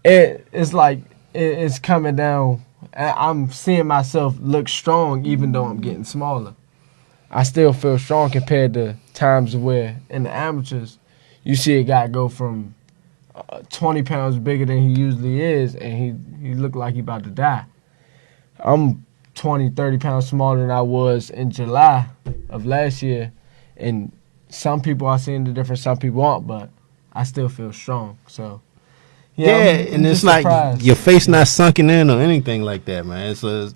It's like it's coming down. I'm seeing myself look strong even though I'm getting smaller. I still feel strong compared to times where in the amateurs, you see a guy go from 20 pounds bigger than he usually is, and he looked like he about to die. I'm 20, 30 pounds smaller than I was in July of last year, and some people are seeing the difference, some people aren't, but I still feel strong. So, Yeah, I'm and it's just like surprised. your face not sunken in or anything like that, man. So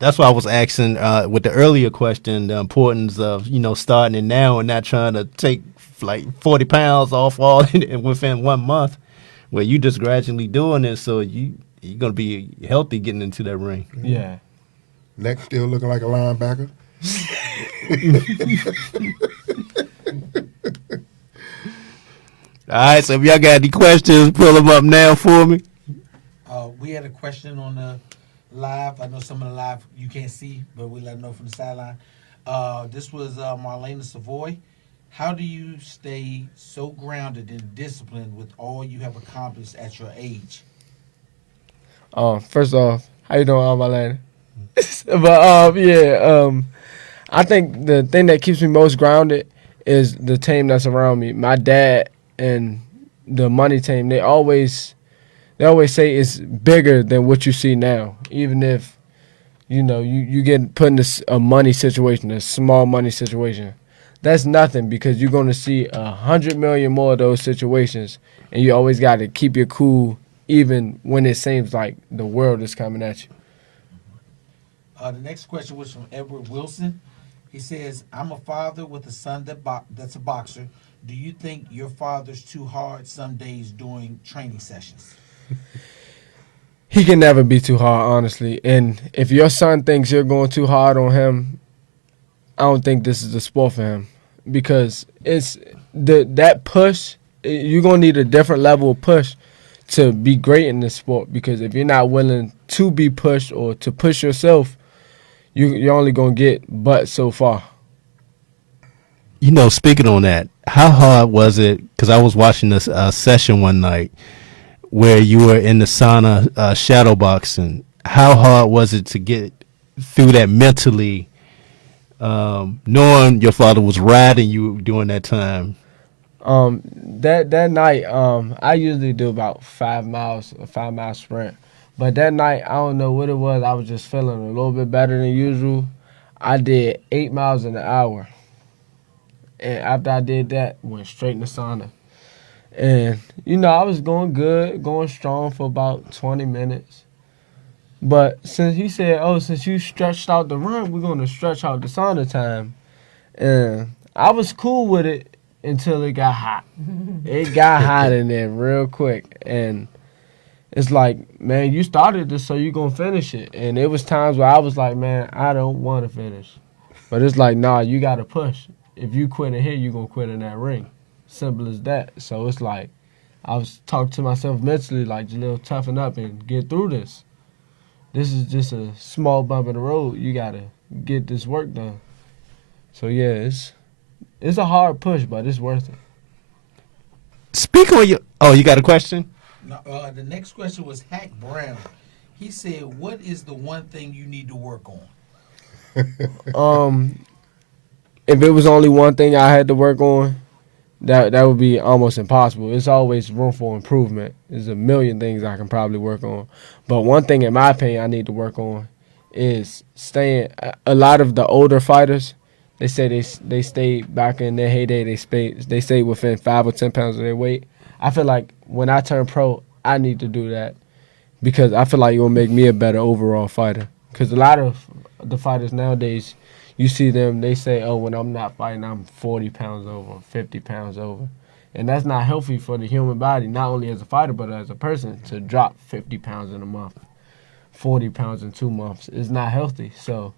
that's why I was asking with the earlier question the importance of starting it now and not trying to take like 40 pounds off all within 1 month, where you just gradually doing it, so you're gonna be healthy getting into that ring. Yeah. Neck still looking like a linebacker. All right, so if y'all got any questions, pull them up now for me. We had a question on the live. I know some of the live you can't see, but we let them know from the sideline. This was Marlena Savoy. How do you stay so grounded and disciplined with all you have accomplished at your age? First off, how you doing, Almalena? I think the thing that keeps me most grounded is the team that's around me. My dad and the money team. They always say it's bigger than what you see now. Even if you get put in a money situation, a small money situation, that's nothing because you're going to see 100 million more of those situations, and you always got to keep your cool even when it seems like the world is coming at you. The next question was from Edward Wilson. He says, "I'm a father with a son that's a boxer. Do you think your father's too hard some days during training sessions?" He can never be too hard, honestly. And if your son thinks you're going too hard on him, I don't think this is the sport for him because it's that push. You're gonna need a different level of push to be great in this sport because if you're not willing to be pushed or to push yourself, you're only gonna get but so far. Speaking on that, how hard was it? Because I was watching this session one night where you were in the sauna shadow boxing. How hard was it to get through that mentally, knowing your father was riding you during that time? That night, I usually do about 5 miles, a 5 mile sprint. But that night, I don't know what it was. I was just feeling a little bit better than usual. I did 8 miles in an hour. And after I did that, went straight in the sauna. And, I was going good, going strong for about 20 minutes. But since he said, since you stretched out the run, we're going to stretch out the sauna time. And I was cool with it until it got hot. It got hot in there real quick. And it's like, man, you started this, so you're going to finish it. And it was times where I was like, man, I don't want to finish. But it's like, nah, you got to push. If you quit in here, you're going to quit in that ring. Simple as that. So it's like, I was talking to myself mentally, like, Jalil, toughen up and get through this. This is just a small bump in the road. You got to get this work done. So, yeah, it's a hard push, but it's worth it. Speak on your... Oh, you got a question? No, the next question was Hack Brown. He said, "What is the one thing you need to work on?" If it was only one thing I had to work on, that would be almost impossible. It's always room for improvement. There's a million things I can probably work on. But one thing, in my opinion, I need to work on is staying. A lot of the older fighters, they say they stayed back in their heyday. They stayed within 5 or 10 pounds of their weight. I feel like when I turn pro, I need to do that because I feel like it will make me a better overall fighter. Because a lot of the fighters nowadays, you see them, they say, when I'm not fighting, I'm 40 pounds over, 50 pounds over. And that's not healthy for the human body, not only as a fighter, but as a person, to drop 50 pounds in a month, 40 pounds in 2 months. It's not healthy. So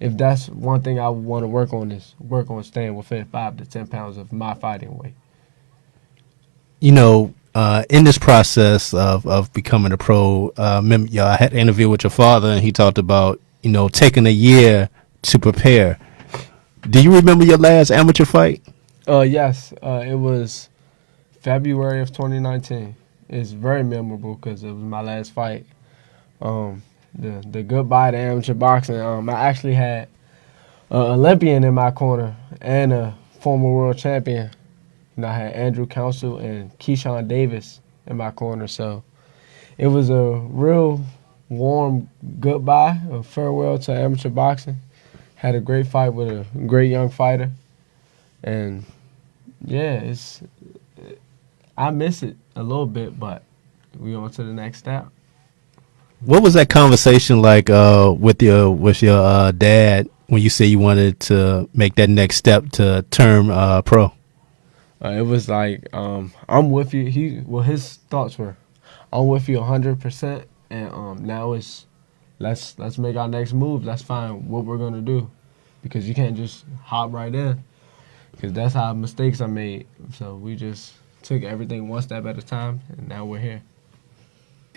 if that's one thing I want to work on is work on staying within 5 to 10 pounds of my fighting weight. You know, in this process of becoming a pro, I had an interview with your father, and he talked about, you know, taking a year to prepare. Do you remember your last amateur fight? Yes, it was February of 2019. It's very memorable because it was my last fight. The goodbye to amateur boxing. I actually had an Olympian in my corner and a former world champion. And I had Andrew Council and Keyshawn Davis in my corner. So it was a real warm goodbye, a farewell to amateur boxing. Had a great fight with a great young fighter. And yeah, I miss it a little bit, but we on to the next step. What was that conversation like with your dad when you said you wanted to make that next step to turn pro? It was like, I'm with you. His thoughts were, I'm with you 100%, and now it's let's make our next move. Let's find what we're gonna do, because you can't just hop right in, because that's how mistakes are made. So we just took everything one step at a time, and now we're here.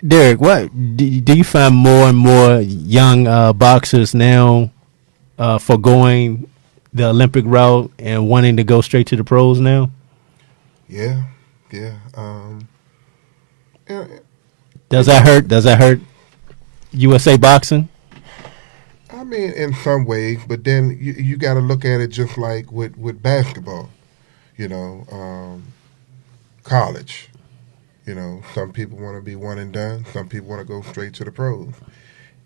Derek, what do you find more and more young boxers now forgoing the Olympic route and wanting to go straight to the pros now? Yeah. Does that hurt? Does that hurt USA boxing? I mean, in some ways, but then you got to look at it just like with basketball. You know, college. You know, some people want to be one and done. Some people want to go straight to the pros.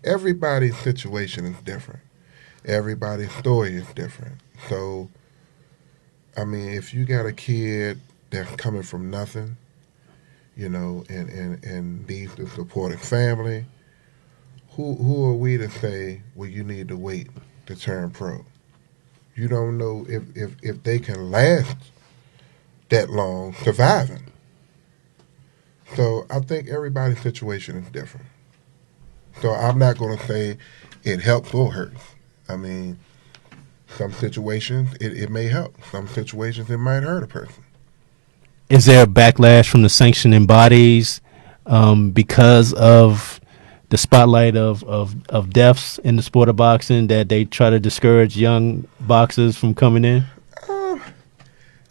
Everybody's situation is different. Everybody's story is different. So, I mean, if you got a kid that's coming from nothing, you know, and needs to support a family, who are we to say, well, you need to wait to turn pro? You don't know if they can last that long surviving. So I think everybody's situation is different. So I'm not going to say it helps or hurts. I mean, some situations it may help. Some situations it might hurt a person. Is there a backlash from the sanctioning bodies because of the spotlight of deaths in the sport of boxing, that they try to discourage young boxers from coming in?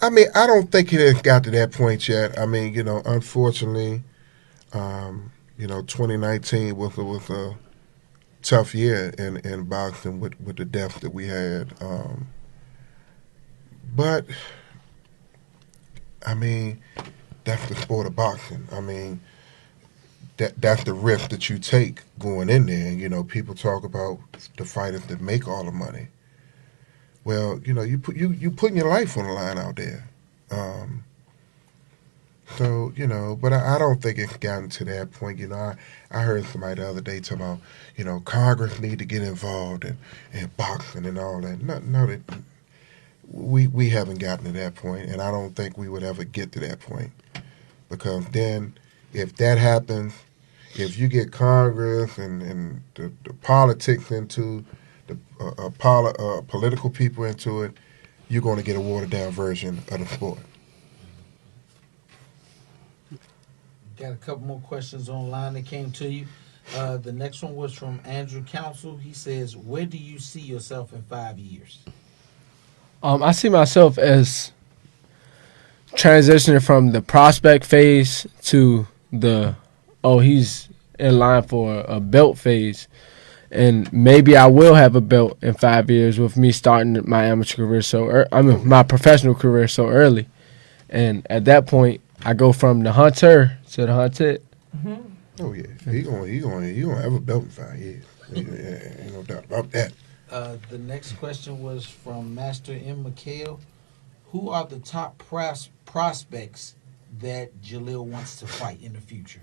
I mean, I don't think it has got to that point yet. I mean, you know, unfortunately, you know, 2019 was a tough year in boxing with the deaths that we had. But, I mean, that's the sport of boxing. I mean, that's the risk that you take going in there. You know, people talk about the fighters that make all the money. Well, you know, you putting your life on the line out there. So, you know, but I don't think it's gotten to that point. You know, I heard somebody the other day talking about, you know, Congress need to get involved in boxing and all that. No, that we haven't gotten to that point, and I don't think we would ever get to that point. Because then, if that happens, if you get Congress and the politics into political people into it, you're going to get a watered-down version of the sport. Got a couple more questions online that came to you. The next one was from Andrew Council. He says, where do you see yourself in 5 years? I see myself as transitioning from the prospect phase to he's in line for a belt phase. And maybe I will have a belt in 5 years with me starting my amateur career my professional career so early. And at that point, I go from the hunter to the hunted. Mm-hmm. Oh yeah, he gonna have a belt in 5 years. Ain't no doubt about that. The next question was from Master M. McHale. Who are the top prospects that Jalil wants to fight in the future?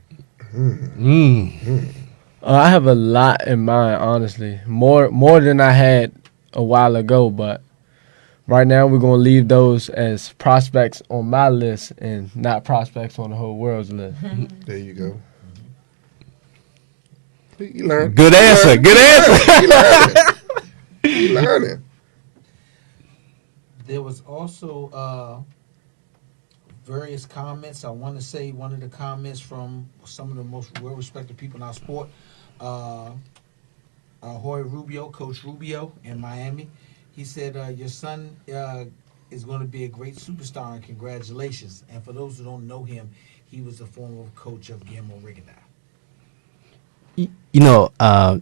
I have a lot in mind, honestly. More than I had a while ago, but right now we're gonna leave those as prospects on my list and not prospects on the whole world's list. There you go. You learn. Good answer. Good answer. You learning. You learning. There was also various comments. I want to say one of the comments from some of the most well-respected people in our sport, Jorge Rubio, Coach Rubio in Miami. He said, your son is going to be a great superstar, and congratulations. And for those who don't know him, he was the former coach of Guillermo Rigondeaux. You know,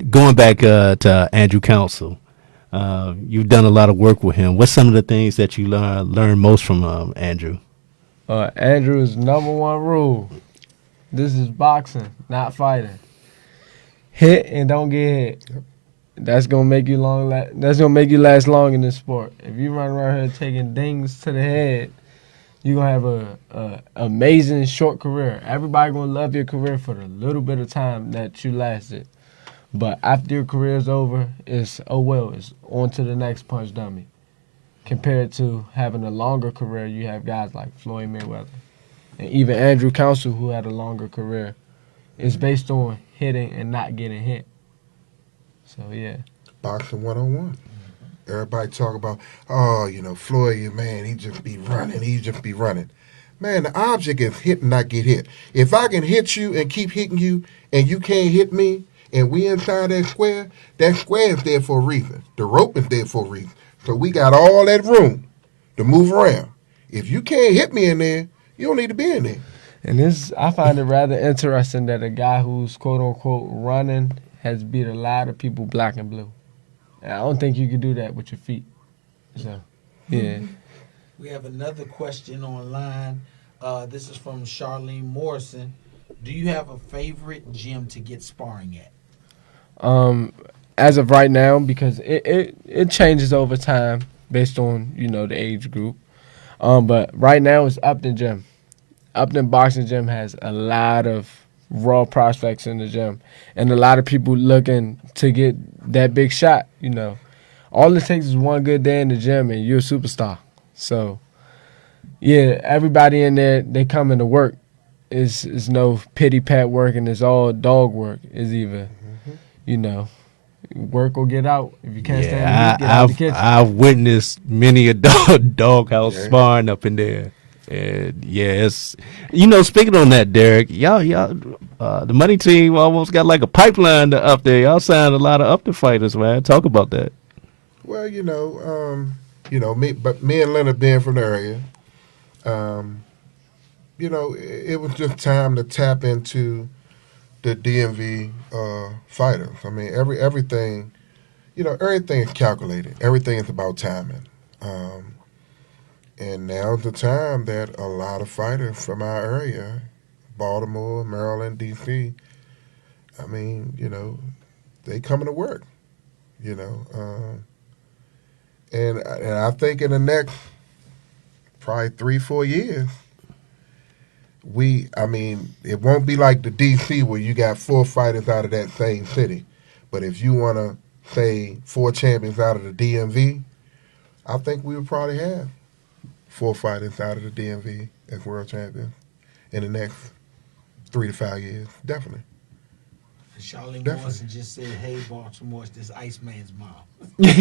going back to Andrew Council, you've done a lot of work with him. What's some of the things that you learned most from Andrew? Andrew's number one rule: this is boxing, not fighting. Hit and don't get hit. Yep. That's gonna make you that's gonna make you last long in this sport. If you run around here taking dings to the head, you're gonna have a amazing short career. Everybody gonna love your career for the little bit of time that you lasted. But after your career's over, it's it's on to the next punch dummy. Compared to having a longer career, you have guys like Floyd Mayweather. And even Andrew Council, who had a longer career, is based on hitting and not getting hit. So, yeah. Boxing 101. Everybody talk about, Floyd, man, he just be running. Man, the object is hit and not get hit. If I can hit you and keep hitting you and you can't hit me and we inside that square is there for a reason. The rope is there for a reason. So we got all that room to move around. If you can't hit me in there, you don't need to be in there. And I find it rather interesting that a guy who's quote-unquote running has beat a lot of people black and blue. And I don't think you can do that with your feet. So, yeah. We have another question online. This is from Charlene Morrison. Do you have a favorite gym to get sparring at? As of right now, because it changes over time based on, the age group. But right now it's Upton Gym. Upton Boxing Gym has a lot of raw prospects in the gym and a lot of people looking to get that big shot, All it takes is one good day in the gym and you're a superstar. So, yeah, everybody in there, they come into work. It's no pity-pat work and it's all dog work. It's either, work or get out. If you can't stand the heat, get out the kitchen. I've witnessed many a doghouse sparring up in there. And it's speaking on that, Derek, y'all, the money team almost got like a pipeline to up there. Y'all signed a lot of up the fighters, man. Talk about that. Well, me and Leonard being from the area, it was just time to tap into the DMV fighters. I mean, everything is calculated. Everything is about timing. And now's the time that a lot of fighters from our area, Baltimore, Maryland, D.C., I mean, they coming to work, And I think in the next probably 3-4 years, it won't be like the D.C. where you got 4 fighters out of that same city. But if you want to say 4 champions out of the DMV, I think we would probably have 4 fighters out of the DMV as world champions in the next 3 to 5 years. Definitely. Charlene Morrison just said, "Hey, Baltimore, it's this Iceman's mom." And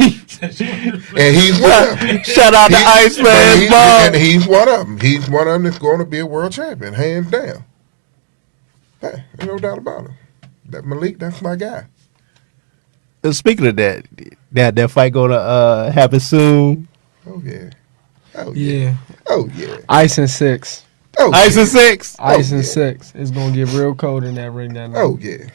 he's one of them. Shout out to Iceman's mom. And he's one of them. He's one of them that's going to be a world champion, hands down. Hey, ain't no doubt about it. That Malik, that's my guy. Speaking of that fight going to happen soon. Oh yeah. Oh yeah. Oh yeah. Ice and 6. Oh, Ice and 6. Ice and 6. It's gonna get real cold in that ring that night. Oh yeah.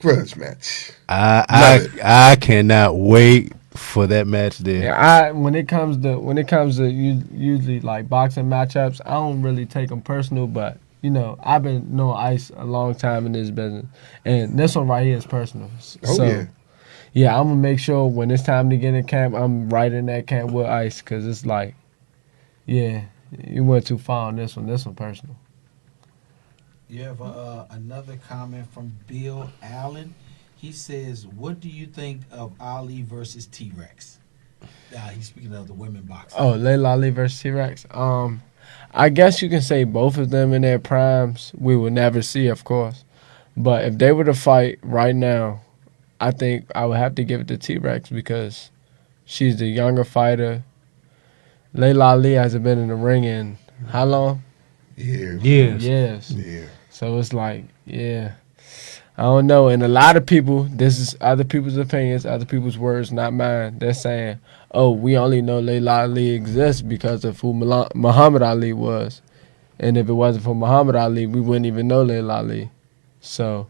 Grudge match. I cannot wait for that match there. Yeah, when it comes to usually like boxing matchups, I don't really take them personal, but I've been knowing Ice a long time in this business, and this one right here is personal. Yeah, I'm gonna make sure when it's time to get in camp, I'm right in that camp with Ice, because it's like, yeah, you went too far on this one. This one personal. You have another comment from Bill Allen. He says, "What do you think of Ali versus T-Rex?" He's speaking of the women boxing. Oh, Layla Ali versus T-Rex. I guess you can say both of them in their primes. We will never see, of course. But if they were to fight right now, I think I would have to give it to T-Rex because she's the younger fighter. Layla Ali hasn't been in the ring in how long? Years. Years. Yeah. So it's like, yeah. I don't know. And a lot of people, this is other people's opinions, other people's words, not mine. They're saying, oh, we only know Layla Ali exists because of who Muhammad Ali was. And if it wasn't for Muhammad Ali, we wouldn't even know Layla Ali. So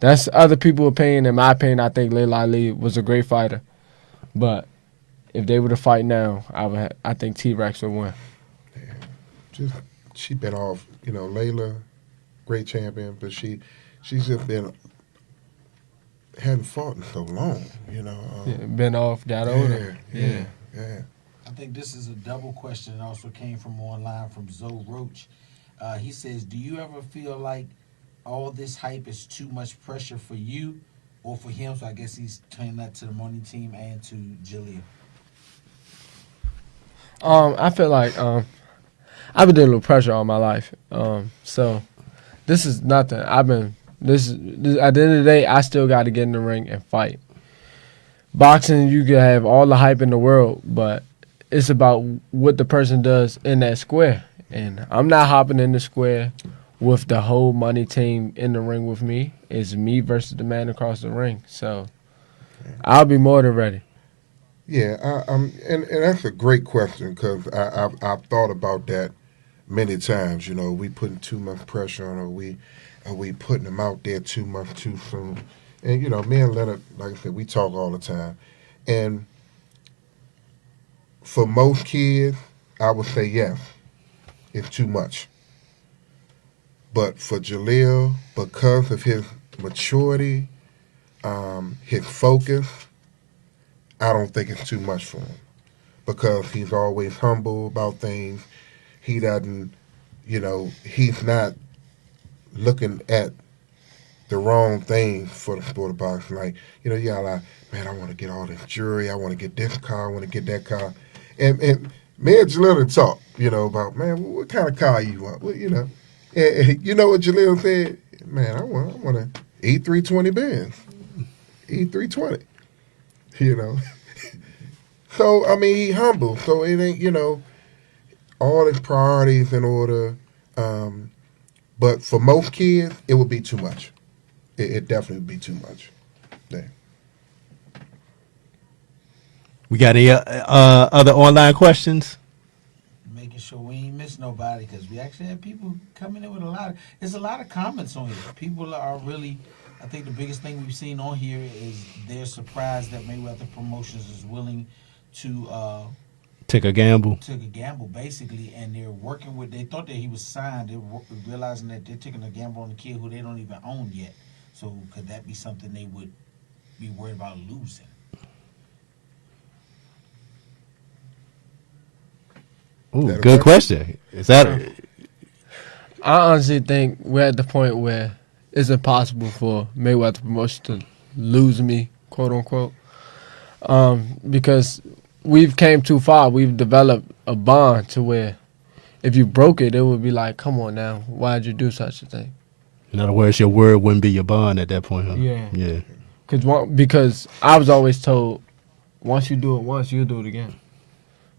that's other people's opinion. In my opinion, I think Layla Ali was a great fighter. But if they were to fight now, I think T-Rex would win. Yeah. She been off, Layla, great champion, but she's just hadn't fought in so long, Been off, got older. Yeah. I think this is a double question. It also came from online from Zoe Roach. He says, do you ever feel like all this hype is too much pressure for you or for him? So I guess he's turning that to the morning team and to Jalil. I feel like I've been dealing with pressure all my life. So this is nothing. This at the end of the day, I still got to get in the ring and fight. Boxing, you can have all the hype in the world, but it's about what the person does in that square. And I'm not hopping in the square with the whole money team in the ring with me. It's me versus the man across the ring. So I'll be more than ready. Yeah, and that's a great question because I've thought about that many times. We putting too much pressure on, are we putting them out there too much too soon? And me and Leonard, like I said, we talk all the time. And for most kids, I would say yes, it's too much. But for Jalil, because of his maturity, his focus, I don't think it's too much for him because he's always humble about things. He doesn't, he's not looking at the wrong things for the sport of boxing. Like, you got like, man, I want to get all this jewelry. I want to get this car. I want to get that car. And me and Jalil talk, about, man, what kind of car you want? Well, And you know what Jalil said? Man, I want an E320 Benz. E320. So, I mean, he humble. So it ain't, all his priorities in order. But for most kids, it would be too much. It definitely would be too much. Yeah. We got any other online questions? Making sure we ain't miss nobody because we actually have people coming in with there's a lot of comments on here. People are really, I think the biggest thing we've seen on here is they're surprised that Mayweather Promotions is willing to take a gamble. Basically, and they're working with. They thought that he was signed. They're realizing that they're taking a gamble on a kid who they don't even own yet. So could that be something they would be worried about losing? Ooh, good question. Is that? I honestly think we're at the point where it's impossible for Mayweather Promotions to lose me, quote unquote, because we've came too far. We've developed a bond to where if you broke it, it would be like, come on now, why'd you do such a thing? In other words, your word wouldn't be your bond at that point, huh? Yeah. Because I was always told, once you do it once, you'll do it again.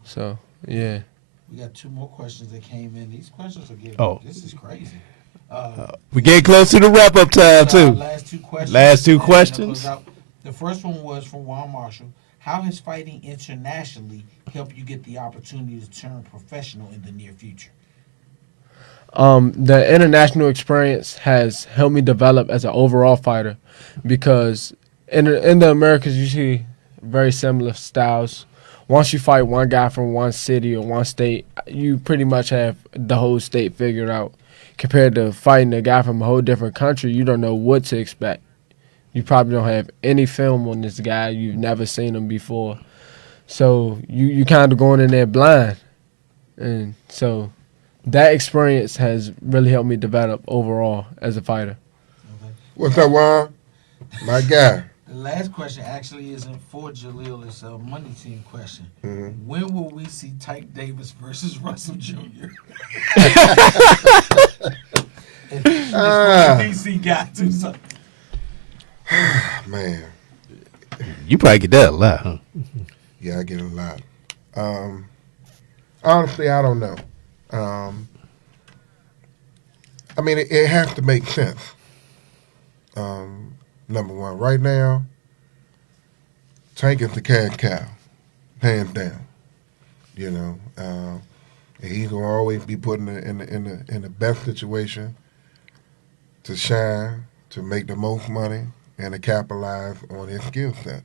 So, yeah. We got two more questions that came in. These questions are getting. This is crazy. We get close to the wrap up time too. Last two questions. The first one was from Juan Marshall. How has fighting internationally helped you get the opportunity to turn professional in the near future? The international experience has helped me develop as an overall fighter because in the Americas you see very similar styles. Once you fight one guy from one city or one state, you pretty much have the whole state figured out. Compared to fighting a guy from a whole different country, you don't know what to expect. You probably don't have any film on this guy. You've never seen him before. So you kind of going in there blind. And so that experience has really helped me develop overall as a fighter. What's up, Juan? My guy. The last question actually isn't for Jalil. It's a money team question. Mm-hmm. When will we see Tyke Davis versus Russell Jr.? It's DC guy too. So. Man. You probably get that a lot, huh? Yeah, I get a lot. Honestly, I don't know. I mean, it has to make sense. Number one, right now, Tank is the cash cow, hands down. You know, and he's gonna always be put in the best situation to shine, to make the most money, and to capitalize on his skill set.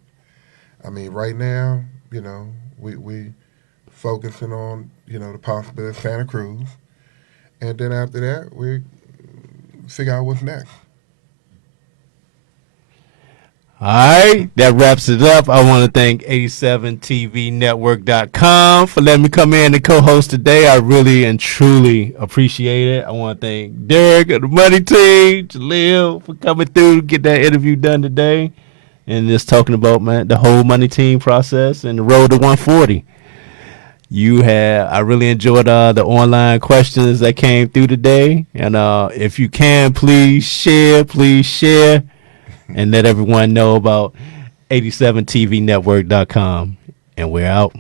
I mean, right now, you know, we focusing on, you know, the possibility of Santa Cruz, and then after that, we figure out what's next. All right, that wraps it up. I want to thank 87tvnetwork.com for letting me come in and co-host today. I really and truly appreciate it. I want to thank Derek of the Money Team, Jalil for coming through to get that interview done today, and just talking about, man, the whole Money Team process and the road to 140. I really enjoyed the online questions that came through today, and if you can, please share, and let everyone know about 87tvnetwork.com. And we're out.